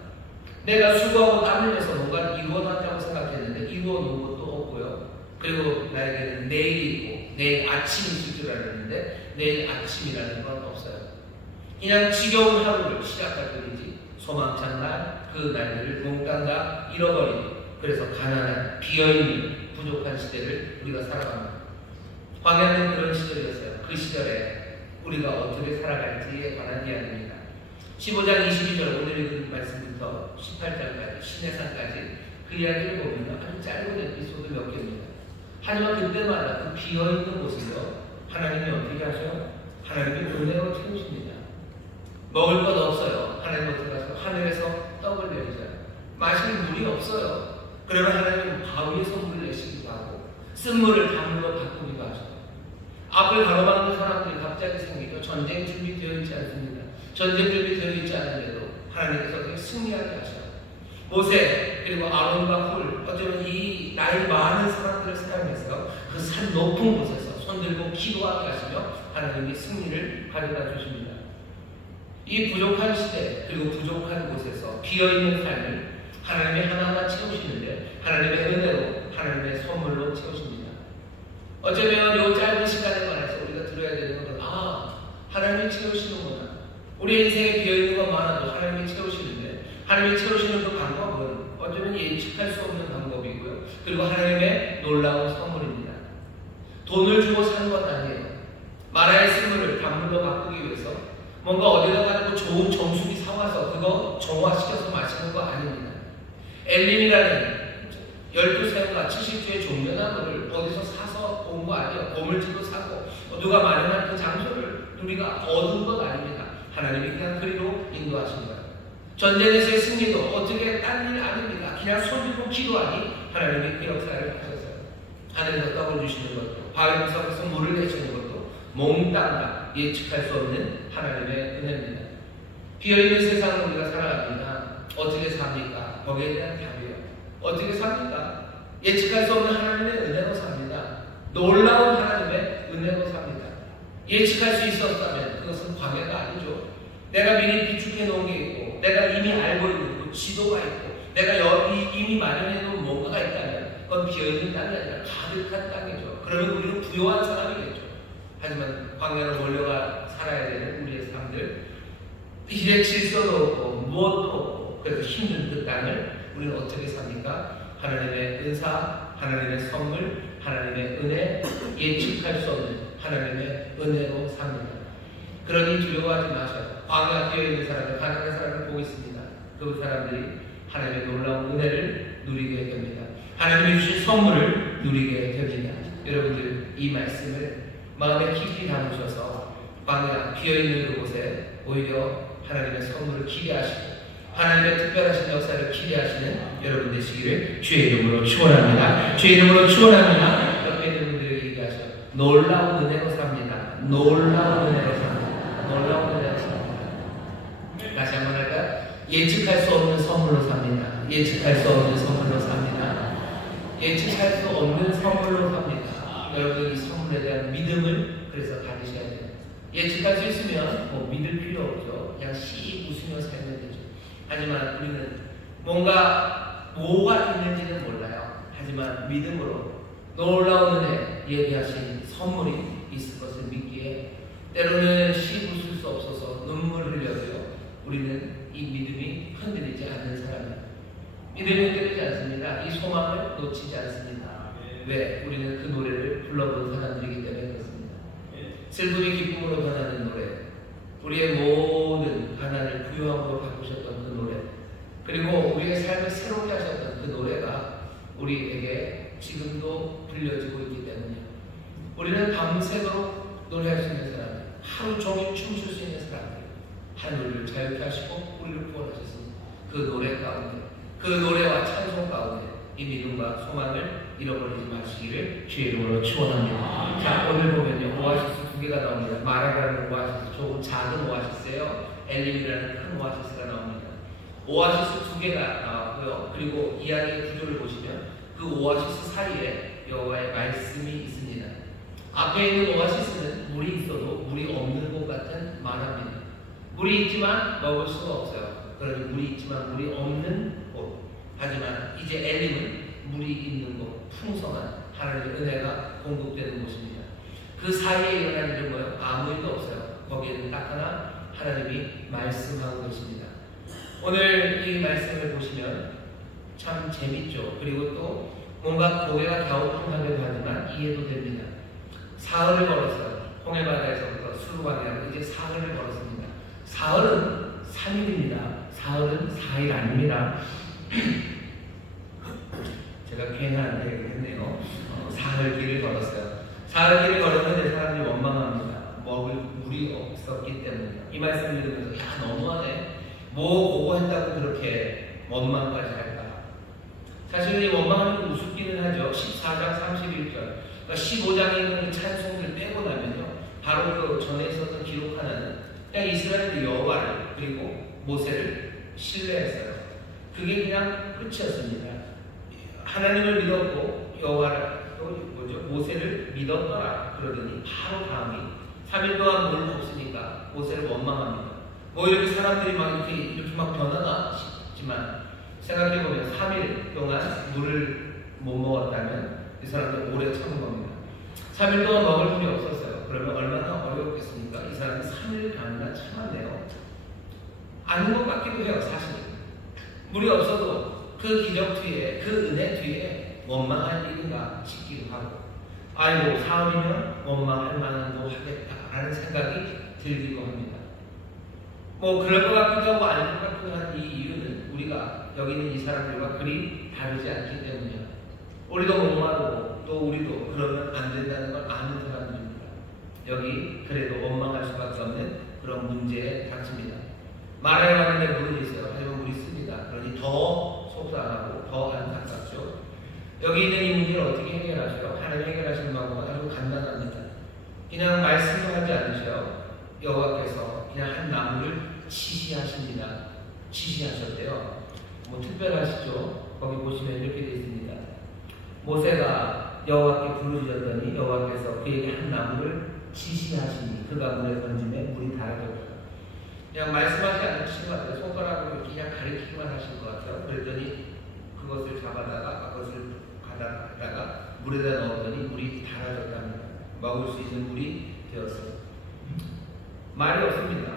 내가 수고하고 땀을 내서 뭔가 이루어놨다고 생각했는데 이루어놓은 것도 없고요. 그리고 나에게는 내일이 있고 내일 아침이 있을 줄 알았는데 내일 아침이라는 건 없어요. 그냥 지겨운 하루를 시작할 뿐이지 소망찬 날, 그 날들을 몽땅 다 잃어버리고, 그래서 가난한, 비어있는, 부족한 시대를 우리가 살아갑니다. 광야는 그런 시절이었어요. 그 시절에 우리가 어떻게 살아갈지에 관한 이야기입니다. 15장 22절 오늘 읽은 말씀부터 18장까지 시내산까지 그 이야기를 보면 아주 짧은 에피소드 몇 개입니다. 하지만 그때마다 그 비어있는 곳에서 하나님이 어떻게 하셔요? 하나님이 은혜로 채우십니다. 먹을 것 없어요. 하나님 어떻게 하셔요? 하늘에서 떡을 내리잖아요. 마실 물이 없어요. 그러면 하나님은 바위에서 물을 내시기도 하고 쓴물을 단물로 바꾸기도 하셔요. 앞을 가로막는 사람들이 갑자기 생기죠. 전쟁 준비되어 있지 않습니다. 전쟁 준비되어 있지 않은데도 하나님께서 승리하게 하셔요. 모세 그리고 아론과 훌, 어쩌면 이 나이 많은 사람들을 사용해서 그 산 높은 곳에서 손들고 기도하게 하시며 하나님이 승리를 가져다 주십니다. 이 부족한 시대 그리고 부족한 곳에서 비어있는 삶을 하나님이 하나하나 채우시는데 하나님의 은혜로 하나님의 선물로 채우십니다. 어쩌면 이 짧은 시간에 관해서 우리가 들어야 되는 것은 하나님이 채우시는구나. 우리 인생에 비어있는 것 많아도 하나님이 채우시는데 하나님이 채우시는 그 방법은 어쩌면 예측할 수 없는 방법이고요. 그리고 하나님의 놀라운 선물입니다. 돈을 주고 사는 것 아니에요. 마라의 쓴물을 단물로 바꾸기 위해서 뭔가 어디다 가지고 좋은 정수기 사와서 그거 정화시켜서 마시는 거 아닙니다. 엘림이라는 12새우가 70주의 종려나무를 어디서 사서 온 거 아니에요. 보물지도 사고 누가 마련한 그 장소를 우리가 얻은 것 아닙니다. 하나님이 그냥 그리로 인도하신 거예요. 전쟁에서의 승리도 어떻게 딴 일 아닙니다. 그냥 손들고 기도하니 하나님이 그 역사를 하셨어요. 하늘에서 떡을 주시는 것도 바위에서 물을 내시는 것도 몽땅 다 예측할 수 없는 하나님의 은혜입니다. 비어있는 세상을 우리가 살아갑니다. 어떻게 삽니까? 거기에 대한 답이에요. 어떻게 삽니까? 예측할 수 없는 하나님의 은혜로 삽니다. 놀라운 하나님의 은혜로 삽니다. 예측할 수 있었다면 그것은 광야가 아니죠. 내가 미리 비축해 놓은 게 있고 내가 이미 알고 있는 지도가 있고 내가 여기 이미 마련해 놓은 뭔가가 있다면 그건 비어있는 땅이 아니라 가득한 땅이죠. 그러면 우리는 부요한 사람이겠죠. 하지만 광야로 몰려가 살아야 되는 우리의 삶들, 길에 질서도 없고 무엇도 없고 그래서 힘든 그 땅을 우리는 어떻게 삽니까? 하나님의 은사, 하나님의 선물, 하나님의 은혜, 예측할 수 없는 하나님의 은혜로 삽니다. 그러니 두려워하지 마셔요. 광야 비어 있는 사람들, 가난한 사람을 보고 있습니다. 그 사람들이 하나님의 놀라운 은혜를 누리게 됩니다. 하나님이 주신 선물을 누리게 됩니다. 여러분들 이 말씀을 마음에 깊이 담으셔서 광야 비어있는 그곳에 오히려 하나님의 선물을 기대하시고 하나님의 특별하신 역사를 기대하시는 여러분 되시기를 주의 이름으로 축원합니다. 주의 이름으로 축원합니다. 옆에 있는 분들에게 얘기하셔. 놀라운 은혜로 삽니다. 놀라운 은혜로 삽니다. 놀라운 은혜로 삽니다. 다시 한번 할까요? 예측할 수 없는 선물로 삽니다. 예측할 수 없는 선물로 삽니다. 예측할 수 없는 선물로 삽니다. 여러분 이 선물에 대한 믿음을 그래서 가지셔야 돼요. 예측할 수 있으면 믿을 필요 없죠. 그냥 씩 웃으며 살면 되죠. 하지만 우리는 뭔가 뭐가 있는지는 몰라요. 하지만 믿음으로 놀라운 은혜 얘기하신 선물이 있을 것을 믿기에 때로는 씩 웃을 수 없어서 눈물을 흘려도요. 우리는 이 믿음이 흔들리지 않는 사람이에요. 믿음이 흔들리지 않습니다. 이 소망을 놓치지 않습니다. 왜? 우리는 그 노래를 불러본 사람들이기 때문에 그렇습니다. 슬픔이 기쁨으로 변하는 노래, 우리의 모든 가난을 부유함으로 바꾸셨던 그 노래, 그리고 우리의 삶을 새롭게 하셨던 그 노래가 우리에게 지금도 들려지고 있기 때문에 우리는 밤새도록 노래할 수 있는 사람들, 하루 종일 춤출 수 있는 사람들, 하늘을 자유케 하시고 우리를 구원하셨습니다. 그 노래 가운데, 그 노래와 찬송 가운데 이 믿음과 소망을 잃어버리지 마시기를 주의 이름으로 축원합니다. 자, 오늘 보면요, 오아시스 두 개가 나옵니다. 마라라는 오아시스, 조금 작은 오아시스예요. 엘림이라는 큰 오아시스가 나옵니다. 오아시스 두 개가 나왔고요. 그리고 이야기의 구조를 보시면 그 오아시스 사이에 여호와의 말씀이 있습니다. 앞에 있는 오아시스는 물이 있어도 물이 없는 곳 같은 마라입니다. 물이 있지만 먹을 수가 없어요. 그러니 물이 있지만 물이 없는 곳. 하지만 이제 엘림은 물이 있는 곳, 풍성한 하나님의 은혜가 공급되는 곳입니다. 그 사이에 일어난 일은 뭐예요? 아무 일도 없어요. 거기에는 딱 하나 하나님이 말씀하고 계십니다. 오늘 이 말씀을 보시면 참 재밌죠. 그리고 또 뭔가 고개가 갸우뚱하기도 하지만 이해도 됩니다. 사흘을 걸었어요. 홍해바다에서부터 수루관이라고 이제 사흘을 걸었습니다. 사흘은 3일입니다. 사흘은 4일 아닙니다. 제가 괜한 얘기를 했네요. 사흘 길을 걸었어요. 사흘 길을 걸었는데 사람들이 원망합니다. 먹을 물이 없었기 때문에. 이 말씀을 들으면서 야 너무하네. 뭐 보고 했다고 그렇게 원망까지 할까. 사실 이 원망하는 거 우습기는 하죠. 14장 31절 그러니까 15장에 있는 찬송들 빼고 나면요 바로 그 전에 있었던 기록 하나는 그냥 이스라엘의 여호와를 그리고 모세를 신뢰했어요. 그게 그냥 끝이었습니다. 하나님을 믿었고 여호와를 또 모세를 믿었더라 그러더니 바로 다음이 3일 동안 물 없으니까 모세를 원망합니다. 뭐 이렇게 사람들이 막 이렇게 막 변하나 싶지만 생각해보면 3일 동안 물을 못 먹었다면 이 사람들 오래 참은 겁니다. 3일 동안 먹을 물이 없었어요. 그러면 얼마나 어려웠겠습니까? 이 사람이 3일간이나 참았네요. 아닌 것 같기도 해요. 사실 물이 없어도 그 기적 뒤에 그 은혜 뒤에 원망할 일인가 싶기도 하고 아이고 사흘이면 원망할 만한도 하겠다라는 생각이 들기도 합니다. 뭐 그럴 것 같기도 하고 아닐 것 같기도 한 이 이유는 우리가 여기 있는 이 사람들과 그리 다르지 않기 때문이에요. 우리도 목마르고 또 우리도 그러면 안 된다는 걸 아는 사람들입니다. 여기 그래도 원망할 수밖에 없는 그런 문제에 닥칩니다. 말해야 하는데 물은 있어요. 하지만 물이 씁니다. 그러니 더 속상하고 더 안타깝죠. 여기 있는 이 문제를 어떻게 해결하셔요? 하나님 해결하시는 방법은 아주 간단합니다. 그냥 말씀도 하지 않으셔요. 여호와께서 그냥 한 나무를 지시하십니다. 지시하셨대요. 뭐 특별하시죠? 거기 보시면 이렇게 되어 있습니다. 모세가 여호와께 부르짖었더니 여호와께서 그에게 한 나무를 지시하시니 그가 물에 던지매 물이 달아졌다. 그냥 말씀하지 않으신 것 같아요. 손가락으로 그냥 가리키기만 하신 것 같아요. 그랬더니 그것을 잡아다가 그것을 가다가 물에다 넣었더니 물이 달아졌답니다. 먹을 수 있는 물이 되었어요. 말이 없습니다.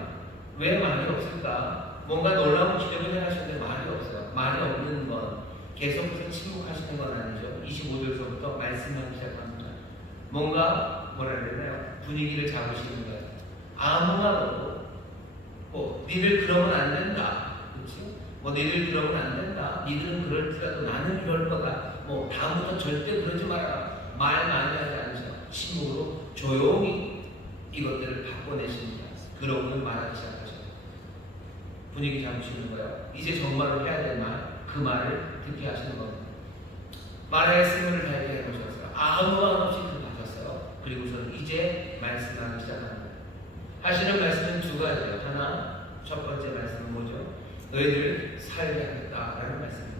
왜 말이 없을까? 뭔가 놀라운 기적을 행하셨는데 말이 없어요. 말이 없는 건 계속해서 침묵하시는 건 아니죠. 25절서부터 말씀하기 시작합니다. 뭔가 뭐라 해야 되나요? 분위기를 잡으시는 거예요. 아무 말 없고 뭐 니들 그러면 안 된다. 그렇지? 뭐 니들 그러면 안 된다. 니들은 그럴지라도 나는 이럴 거다. 뭐 다음부터 절대 그러지 마라. 말 많이 하지 않으셔. 침묵으로 조용히 이것들을 바꿔내십니다. 그러고는 말하기 시작하셔요. 분위기 잡으시는 거예요. 이제 정말로 해야 될 말, 그 말을 듣게 하시는 겁니다. 말의 승을 다하게 해보셨어요. 아무 말 없이 들어가셨어요. 그리고서는 이제 말씀하기 시작합니다. 하시는 말씀은 두 가지예요. 하나, 첫 번째 말씀은 뭐죠? 너희들 살게 하겠다라는 말씀입니다.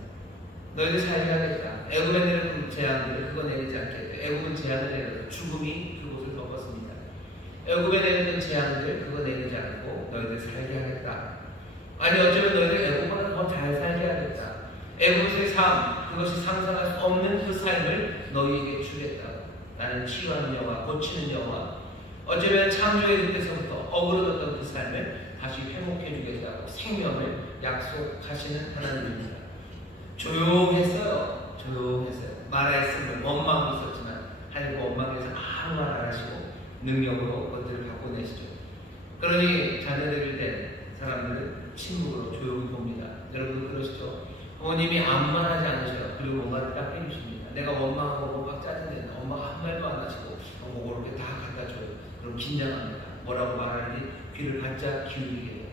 너희들 살게 하겠다. 애굽에 내린 재앙들을 그거 내리지 않겠다. 애굽은 재앙을 내려서 죽음이 그곳을 덮었습니다. 애굽에 내리는 재앙들 그거 내리지 않고 너희들 살게 하겠다. 아니 어쩌면 너희들 애굽보다 더 잘 살게 하겠다. 애굽의 삶, 그것이 상상할 수 없는 그 삶을 너희에게 주겠다. 나는 치유하는 여호와, 고치는 여호와. 어쩌면 창조의 그때서부터 어그러졌던 그 삶을 다시 회복해 주겠다고 생명을 약속하시는 하나님입니다. 조용했어요. 조용했어요. 말했으면 원망하고 있었지만 하나님 원망해서 아무 말 안 하시고 능력으로 그것들을 바꿔내시죠. 그러니 자녀들을 된 사람들은 침묵으로 조용히 봅니다. 여러분 그러시죠? 부모님이 아무 말 하지 않으셔요. 그리고 뭔가를 딱 해주십니다. 내가 원망하고 막 짜증내는 엄마가 한 말도 안 하시고 그거 이렇게 다 갖다 줘요. 그럼 긴장합니다. 뭐라고 말하는지 귀를 바짝 기울이게 돼요.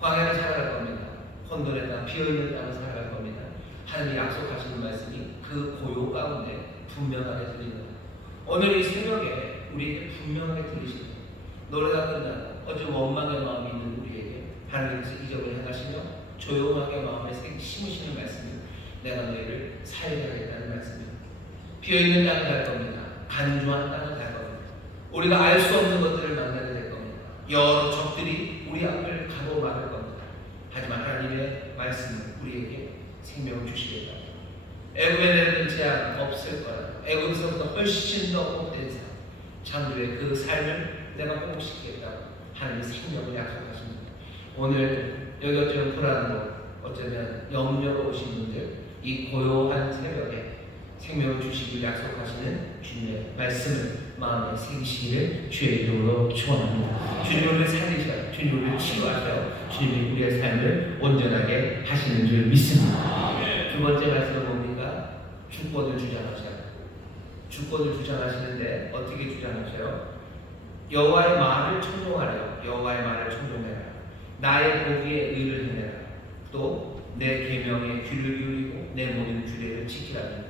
광야를 살아갈 겁니다. 혼돈의 땅, 비어있는 땅을 살아갈 겁니다. 하나님이 약속하시는 말씀이 그 고요 가운데 분명하게 들립니다. 오늘 이 새벽에 우리에게 분명하게 들리시죠. 노래가 끝나고 어제 원망의 마음이 있는 우리에게 하나님께서 이적을 행하시며 조용하게 마음에 심으시는 말씀이 내가 너희를 살게 하겠다는 말씀입니다. 비어있는 땅을 갈 겁니다. 간주한 땅을 갈 겁니다. 우리가 알 수 없는 것들을 만나게 될 겁니다. 여러 적들이 우리 앞을 가로막을 겁니다. 하지만 하나님의 말씀은 우리에게 생명을 주시겠다. 애굽에 내는 재앙 없을 거라. 애굽에서부터 훨씬 더 복된 삶, 창조의 그 삶을 내가 회복시키겠다고 하나님의 생명을 약속하십니다. 오늘 여기 어쩌면 불안하고 어쩌면 염려로 오신 분들, 이 고요한 새벽에 생명을 주시길 약속하시는 주님의 말씀을 마음에 새기시기를 주의 이름으로 축원합니다. 주님 우리를 살리셔요. 주님 우리를 치유하셔요. 주님이 우리의 삶을 온전하게 하시는 줄 믿습니다. 두 번째 말씀은 뭡니까? 주권을 주장하셔요. 주권을 주장하시는데 어떻게 주장하셔요? 여호와의 말을 청종하려. 여호와의 말을 청종해라. 나의 보기에 의를 행해라. 또 내 계명에 귀를 기울이고 내 모든 규례를 지키라는.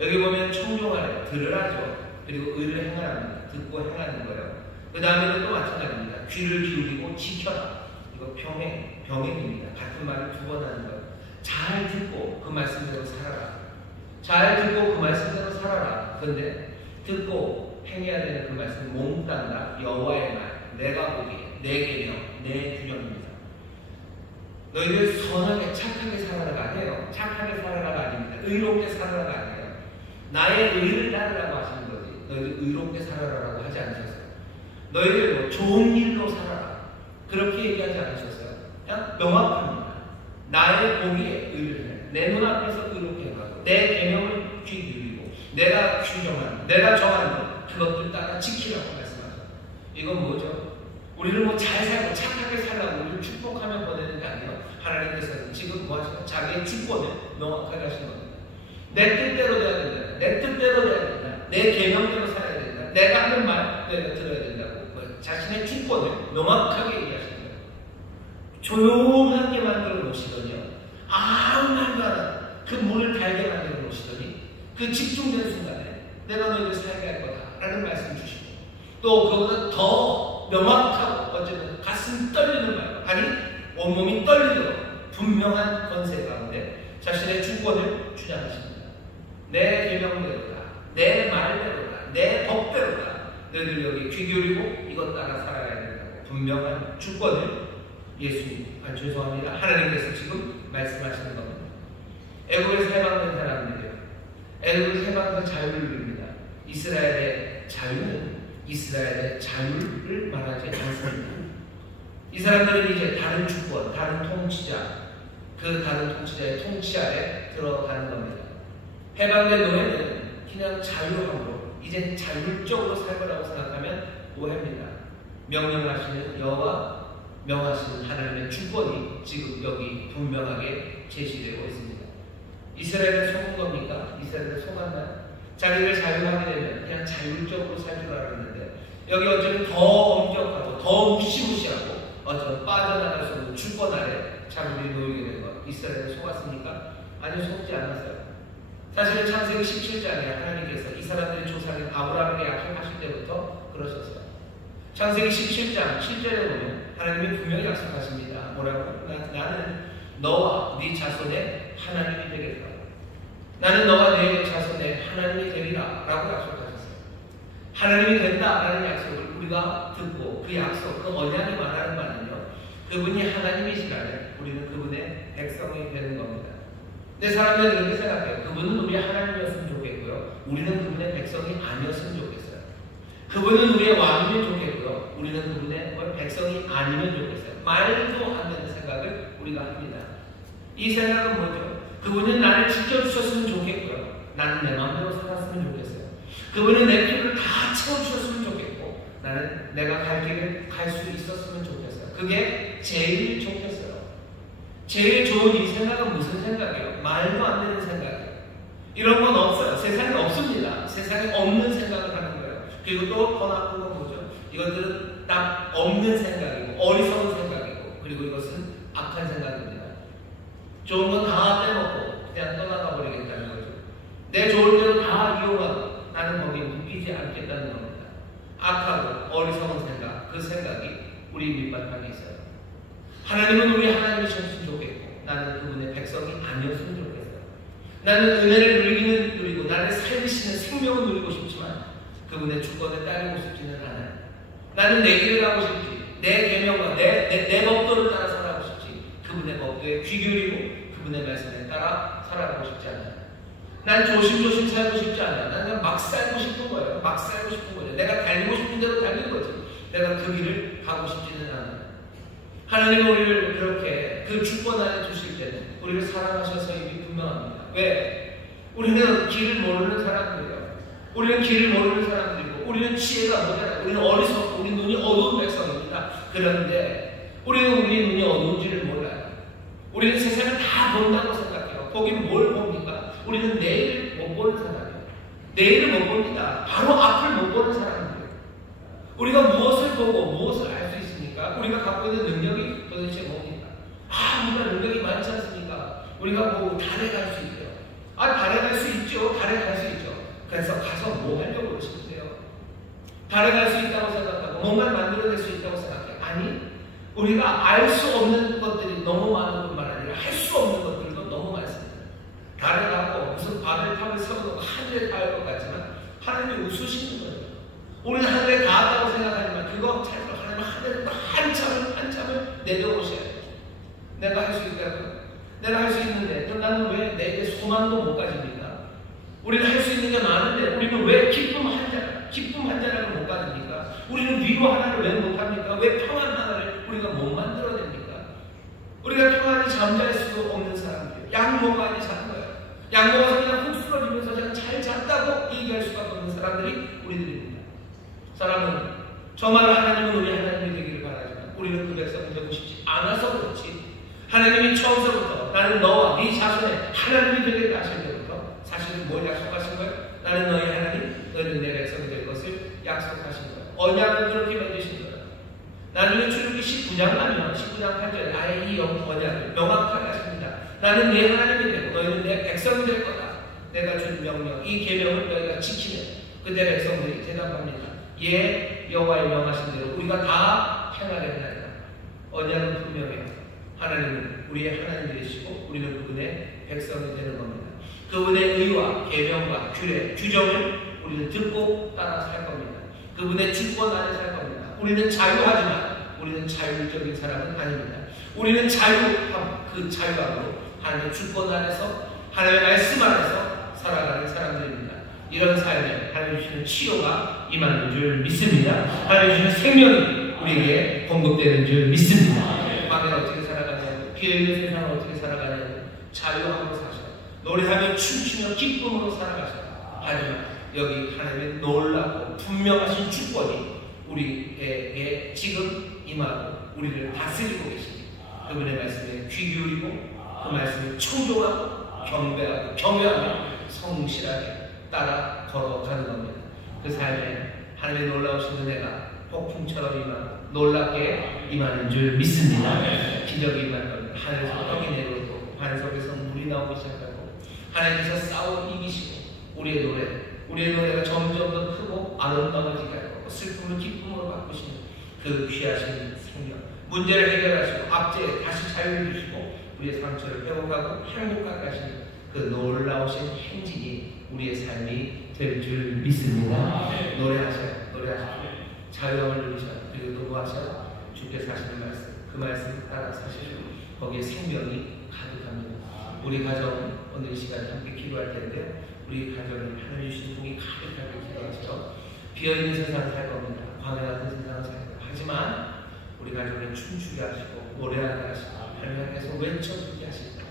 여기 보면 청종하려, 들으라죠. 그리고 의를 행하랍니다. 듣고 행하는 거예요. 그 다음에는 또 마찬가지입니다. 귀를 기울이고 지켜라. 이거 병행입니다. 같은 말을 두 번 하는 거예요. 잘 듣고 그 말씀대로 살아라. 잘 듣고 그 말씀대로 살아라. 그런데 듣고 행해야 되는 그 말씀은 몽땅 여호와의 말, 내가 보기에, 내 계명, 내 규령입니다. 너희들 선하게 착하게 살아라가 아니에요. 착하게 살아라가 아닙니다. 의롭게 살아라가 아니에요. 나의 의를 따르라고 하시는 거지. 너희들 의롭게 살아라라고 하지 않으셨어요. 너희들 뭐 좋은 일로 살아라. 그렇게 얘기하지 않으셨어요. 그냥 명확합니다. 나의 보기에 의를 해. 내 눈앞에서 의롭게 해가고 내 계명을 귀 기울이고 내가 규정한, 내가 정한 그것들 따라 지키라고 말씀하죠. 이건 뭐죠? 우리를 뭐 잘 살고 착하게 살라고 우리를 축복하며 보내는 게 아니에요. 하나님께서는 지금 뭐 하시나? 자기의 주권을 명확하게 하신 겁니다. 내 뜻대로 돼야 된다. 내 뜻대로 돼야 된다. 내 계명대로 살아야 된다. 내가 하는 말 내가 들어야 된다고 자신의 주권을 명확하게 얘기하시는 거예요. 조용하게 만들어 놓으시더니요. 아무 말도 안 하고 그 문을 달게 만들어 놓으시더니 그 집중된 순간에 내가 너희를 살게 할 거다라는 말씀 주시고 또 그보다 더 명확하고 어쩌면 가슴 떨리는 말, 아니 온몸이 떨리도록 분명한 권세 가운데 자신의 주권을 주장하십니다. 내 계명대로다, 내 말대로다, 내 법대로다. 너희들 여기 귀 기울이고 이것 따라 살아야 된다고 분명한 주권을 예수님, 죄송합니다. 하나님께서 지금 말씀하시는 겁니다. 애국에서 해방된 사람들이요. 애국에서 해방된 자유를 누립니다. 이스라엘의 자유는 이스라엘의 자유를 말하지 않습니다. 이 사람들은 이제 다른 주권, 다른 통치자, 그 다른 통치자의 통치 아래 들어가는 겁니다. 해방된 노예는 그냥 자유함으로 이제 자율적으로 살 거라고 생각하면 오해입니다. 명령하시는 여호와, 명하시는 하나님의 주권이 지금 여기 분명하게 제시되고 있습니다. 이스라엘은 속은 겁니까? 이스라엘은 속았나요? 자기를 자유하게 되면 그냥 자율적으로 살 줄 알았는데 여기 어쩌면 더 엄격하고 더 무시무시하고 어쩌면 빠져나갈 수 없는 주권 아래 자기들이 놓이게 된 것. 이스라엘은 속았습니까? 아니요, 속지 않았어요. 사실은 창세기 17장에 하나님께서 이 사람들의 조상인 아브라함에게 약속하실 때부터 그러셨어요. 창세기 17장 7절에 보면 하나님이 분명히 약속하십니다. 뭐라고? 나는 너와 네 자손의 하나님이 되겠다. 나는 너와 네 자손의 하나님이 되리라 라고 약속하셨어요. 하나님이 된다라는 약속을 우리가 듣고 그 약속, 그 언약이 말하는 바는요, 그분이 하나님이시라면 우리는 그분의 백성이 되는 겁니다. 근데 사람들은 이렇게 생각해요. 그분은 우리의 하나님이었으면 좋겠고요, 우리는 그분의 백성이 아니었으면 좋겠어요. 그분은 우리의 왕이면 좋겠고요, 우리는 그분의 백성이 아니면 좋겠어요. 말도 안 되는 생각을 우리가 합니다. 이 생각은 뭐죠? 그분은 나를 지켜주셨으면 좋겠고요, 나는 내 마음대로 살았으면 좋겠어요. 그분은 내 필요를 다 채워주셨으면 좋겠고 나는 내가 갈 길을 갈 수 있었으면 좋겠어요. 그게 제일 좋겠어요. 제일 좋은 이 생각은 무슨 생각이에요? 말도 안 되는 생각이에요. 이런 건 없어요. 세상에 없습니다. 세상에 없는 생각을 하는 거예요. 그리고 또 더 나쁜 건 뭐죠? 이것들은 딱 없는 생각이고 어리석은 생각이고 그리고 이것은 악한 생각입니다. 좋은 건 다 빼먹고 그냥 떠나가 버리겠다는 거죠. 내 좋을 대로 다 이용하고 나는 거기에 묶이지 않겠다는 겁니다. 악하고 어리석은 생각, 그 생각이 우리 밑바탕에 있어요. 하나님은 우리 하나님이셨으면 좋겠고 나는 그분의 백성이 아니었으면 좋겠어요. 나는 은혜를 누리고 나를 살리시는 생명을 누리고 싶지만 그분의 주권을 따르고 싶지는 않아요. 나는 내 길을 가고 싶지, 내 계명과 내 법도를 따라 살아가고 싶지, 그분의 법도에 귀 기울이고 그분의 말씀에 따라 살아가고 싶지 않아요. 난 조심조심 살고 싶지 않아요. 난 그냥 막 살고 싶은 거예요. 막 살고 싶은 거죠. 내가 달리고 싶은 대로 달리는 거지. 내가 그 길을 가고 싶지는 않아요. 하나님은 우리를 그렇게 우리에게 그 주권 안에 두실 때는 우리를 사랑하셔서 이미 분명합니다. 왜? 우리는 길을 모르는 사람들이에요. 우리는 길을 모르는 사람들이고 우리는 지혜가 모자라고 우리는 어리석고 우리 눈이 어두운 백성입니다. 그런데 우리는 우리 눈이 어두운지를 몰라요. 우리는 세상을 다 본다고 생각해요. 보긴 뭘 봅니까? 우리는 내일을 못 보는 사람이에요. 내일을 못 봅니다. 바로 앞을 못 보는 사람들이에요. 우리가 무엇을 보고 무엇을 알 수 있습니까? 우리가 갖고 있는 능력이 도대체 뭡니까? 우리가 능력이 많지 않습니까? 우리가 뭐 달에 갈 수 있대요. 달에 갈 수 있죠. 달에 갈 수 있죠. 그래서 가서 뭐 하려고 그러시는데요? 달에 갈 수 있다고 생각하고 뭔가를 만들어낼 수 있다고 생각해요. 아니, 우리가 알 수 없는 것들이 너무 많은 것만 아니라 할 수 없는 것들도 너무 많습니다. 달에 가고 무슨 바벨탑을 세워놓고 하늘에 닿을 것 같지만 하나님이 웃으시는 거예요. 우리는 하늘에 닿았다고 생각하지만 그거 잘못 하나님은 하늘에 한참을 내려오셔야 돼요. 내가 할 수 있다고? 내가 할 수 있는데 그럼 나는 왜 내게 소망도 못 가집니까? 우리는 할 수 있는 게 많은데 우리는 왜 기쁨 한 자락을 못 가집니까? 우리는 위로 하나를 왜 못합니까? 왜 평안 하나를 우리가 못 만들어냅니까? 우리가 평안히 잠잘 수도 없는 사람들이에요. 양모가 아니 자는 거예요. 양모가 그냥 훅 쓰러지면서 제가 잘 잤다고 얘기할 수밖에 없는 사람들이 우리들입니다. 사람은 정말 하나님은 우리 하나님이 되기를 바라지만 우리는 그 백성이 되고 싶지 않아서 그렇지 하나님이 처음서부터 나는 너와 네 자손의 하나님이 되겠다 하실 때부터 사실은 뭘 약속하신 거예요? 나는 너희 하나님, 너희는 내 백성이 될 것을 약속하신 거예요. 언약을 그렇게 맺으신 거예요. 나중에 출애굽기 19장 가면 19장 8절에 아예 이 언약을 명확하게 하십니다. 나는 네 하나님이 되고 너희는 내 백성이 될 거다. 내가 준 명령, 이 계명을 너희가 지키면 그때 백성들이 대답합니다. 예, 여호와의 명하신 대로 우리가 다 행하겠나이다. 언약은 분명해요. 하나님은 우리의 하나님 되시고 우리는 그분의 백성이 되는 겁니다. 그분의 의와 계명과 규례, 규정을 우리는 듣고 따라 살 겁니다. 그분의 주권 안에 살 겁니다. 우리는 자유하지만 우리는 자율적인 사람은 아닙니다. 우리는 그 자유함으로 하나님의 주권 안에서 하나님의 말씀 안에서 살아가는 사람들입니다. 이런 삶에 하나님 주시는 치료가 임하는 줄 믿습니다. 하나님 주시는 생명이 우리에게 공급되는 줄 믿습니다. 밤에 어떻게 살아가냐고, 비어있는 세상을 어떻게 살아가냐고, 자유함으로 사셔. 노래하며 춤추며 기쁨으로 살아가셔. 하지만 여기 하나님의 놀랍고 분명하신 주권이 우리에게 지금 임하고 우리를 다스리고 계십니다. 그분의 말씀에 귀 기울이고 그 말씀을 청종하고 경배하고 경외하며 성실하게 따라 걸어가는 겁니다. 그 삶에 하나님의 놀라우신 은혜가 폭풍처럼 임하고 놀랍게 임하는 줄 믿습니다. 기적이 임하는 겁니다. 하늘에서 떡이 내려오고 반석에서 물이 나오기 시작하고 하나님께서 싸워 이기시고 우리의 노래가 점점 더 크고 아름다워지게 하고 슬픔을 기쁨으로 바꾸시는 그 귀하신 생명, 문제를 해결하시고 압제에 다시 자유를 주시고 우리의 상처를 회복하고 행복하게 하시는 그 놀라우신 행진이 우리의 삶이 될 줄 믿습니다. 노래하셔요. 자유함을 누리셔요. 그리고 또 뭐 하셔요? 주께서 하시는 말씀, 그 말씀 따라 사시고 거기에 생명이 가득합니다. 우리 가정 오늘 이 시간에 함께 기도할 텐데요. 우리 가정이 하나님 주신 복이 가득하게 기도하시죠. 비어있는 세상을 살 겁니다. 광야 같은 세상을 살 겁니다. 하지만 우리 가정을 춤추게 하시고 노래하게 하시고 하나님께서 외쳐주게 하십니다.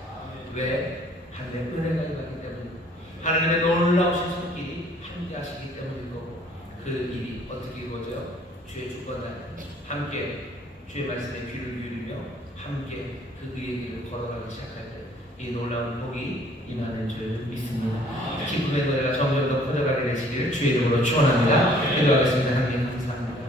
왜? 하나님의 은혜가 임하기 때문입니다. 하나님의 놀라우신 손길이 함께 하시기 때문인 거고 그 일이 어떻게 이루어져요? 주의 주권 안에 함께 주의 말씀에 귀를 기울이며 함께 그의 길을 걸어가기 시작할 때 이 놀라운 복이 임하는 줄 믿습니다. 기쁨의 노래가 점점 더 커져가게 되시기를 주의 이름으로 축원합니다. 기도하겠습니다. 하나님 감사합니다.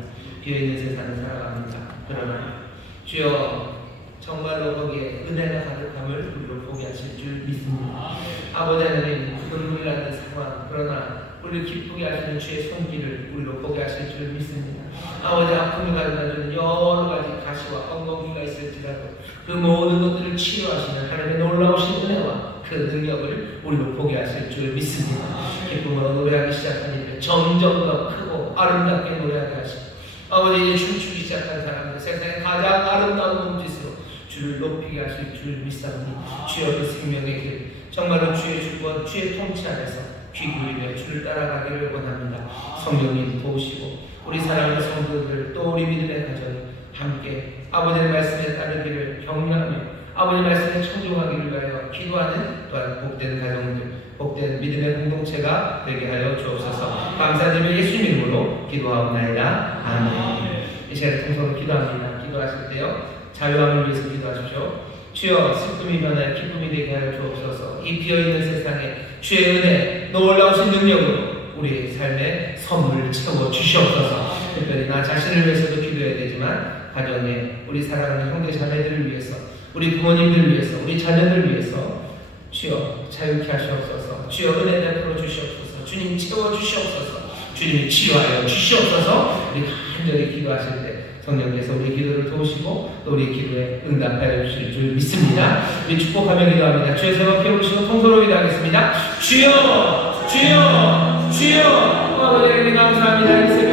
비어있는 세상을 살아갑니다. 그러나 주여 정말로 거기에 은혜가 가득함을 우리로 보게 하실 줄 믿습니다. 아버지 하나님 눈물 나는 상황 그러나 우리를 기쁘게 하시는 주의 손길을 우리로 보게 하실 줄 믿습니다. 아버지 아픔을 가져다주는 여러 가지 가시와 엉겅퀴가 있을지라도 그 모든 것들을 치유하시는 하나님의 놀라우신 은혜와 그 능력을 우리로 보게 하실 줄 믿습니다. 기쁨으로 노래하기 시작하니까 점점 더 크고 아름답게 노래하게 하시고 아버지 이제 춤추기 시작한 사람들 세상의 가장 아름다운 몸짓으로 주를 높이게 하실 줄 믿사오니 주여 그 생명의 길 정말로 주의 주권 주의 통치 안에서 귀 기울이며 주를 따라가기를 원합니다. 성령님 도우시고 우리 사랑하는 성도들 또 우리 믿음의 가정이 함께 아버지의 말씀에 따르기를 격려하며 아버지 말씀에 청종하기를 위하여 기도하는 또한 복된 가정들, 복된 믿음의 공동체가 되게 하여 주옵소서. 감사드리며 예수님 이름으로 기도하옵나이다. 아멘. 이 시간에 통성으로 기도합니다. 기도하실 때요, 자유함을 위해서 기도하십시오. 주여, 슬픔이 변하여 기쁨이 되게 하여 주옵소서. 이 비어있는 세상에 주의 은혜, 놀라우신 능력으로 우리의 삶의 선물을 채워 주시옵소서. 특별히 나 자신을 위해서도 기도해야 되지만 가정에 우리 사랑하는 형제 자매들을 위해서, 우리 부모님들을 위해서, 우리 자녀들을 위해서 주여 자유케 하시옵소서. 주여 은혜 베풀어 주시옵소서. 주님 채워 주시옵소서. 주님이 치유하여 주시옵소서. 우리 간절히 기도하실 때 성령께서 우리 기도를 도우시고 또 우리 기도에 응답하여 주실 줄 믿습니다. 우리 축복하며 기도합니다. 주의 세번 피워주시고 통솔로 기도하겠습니다. 주여, 주여, 주여. 아버지 감사합니다.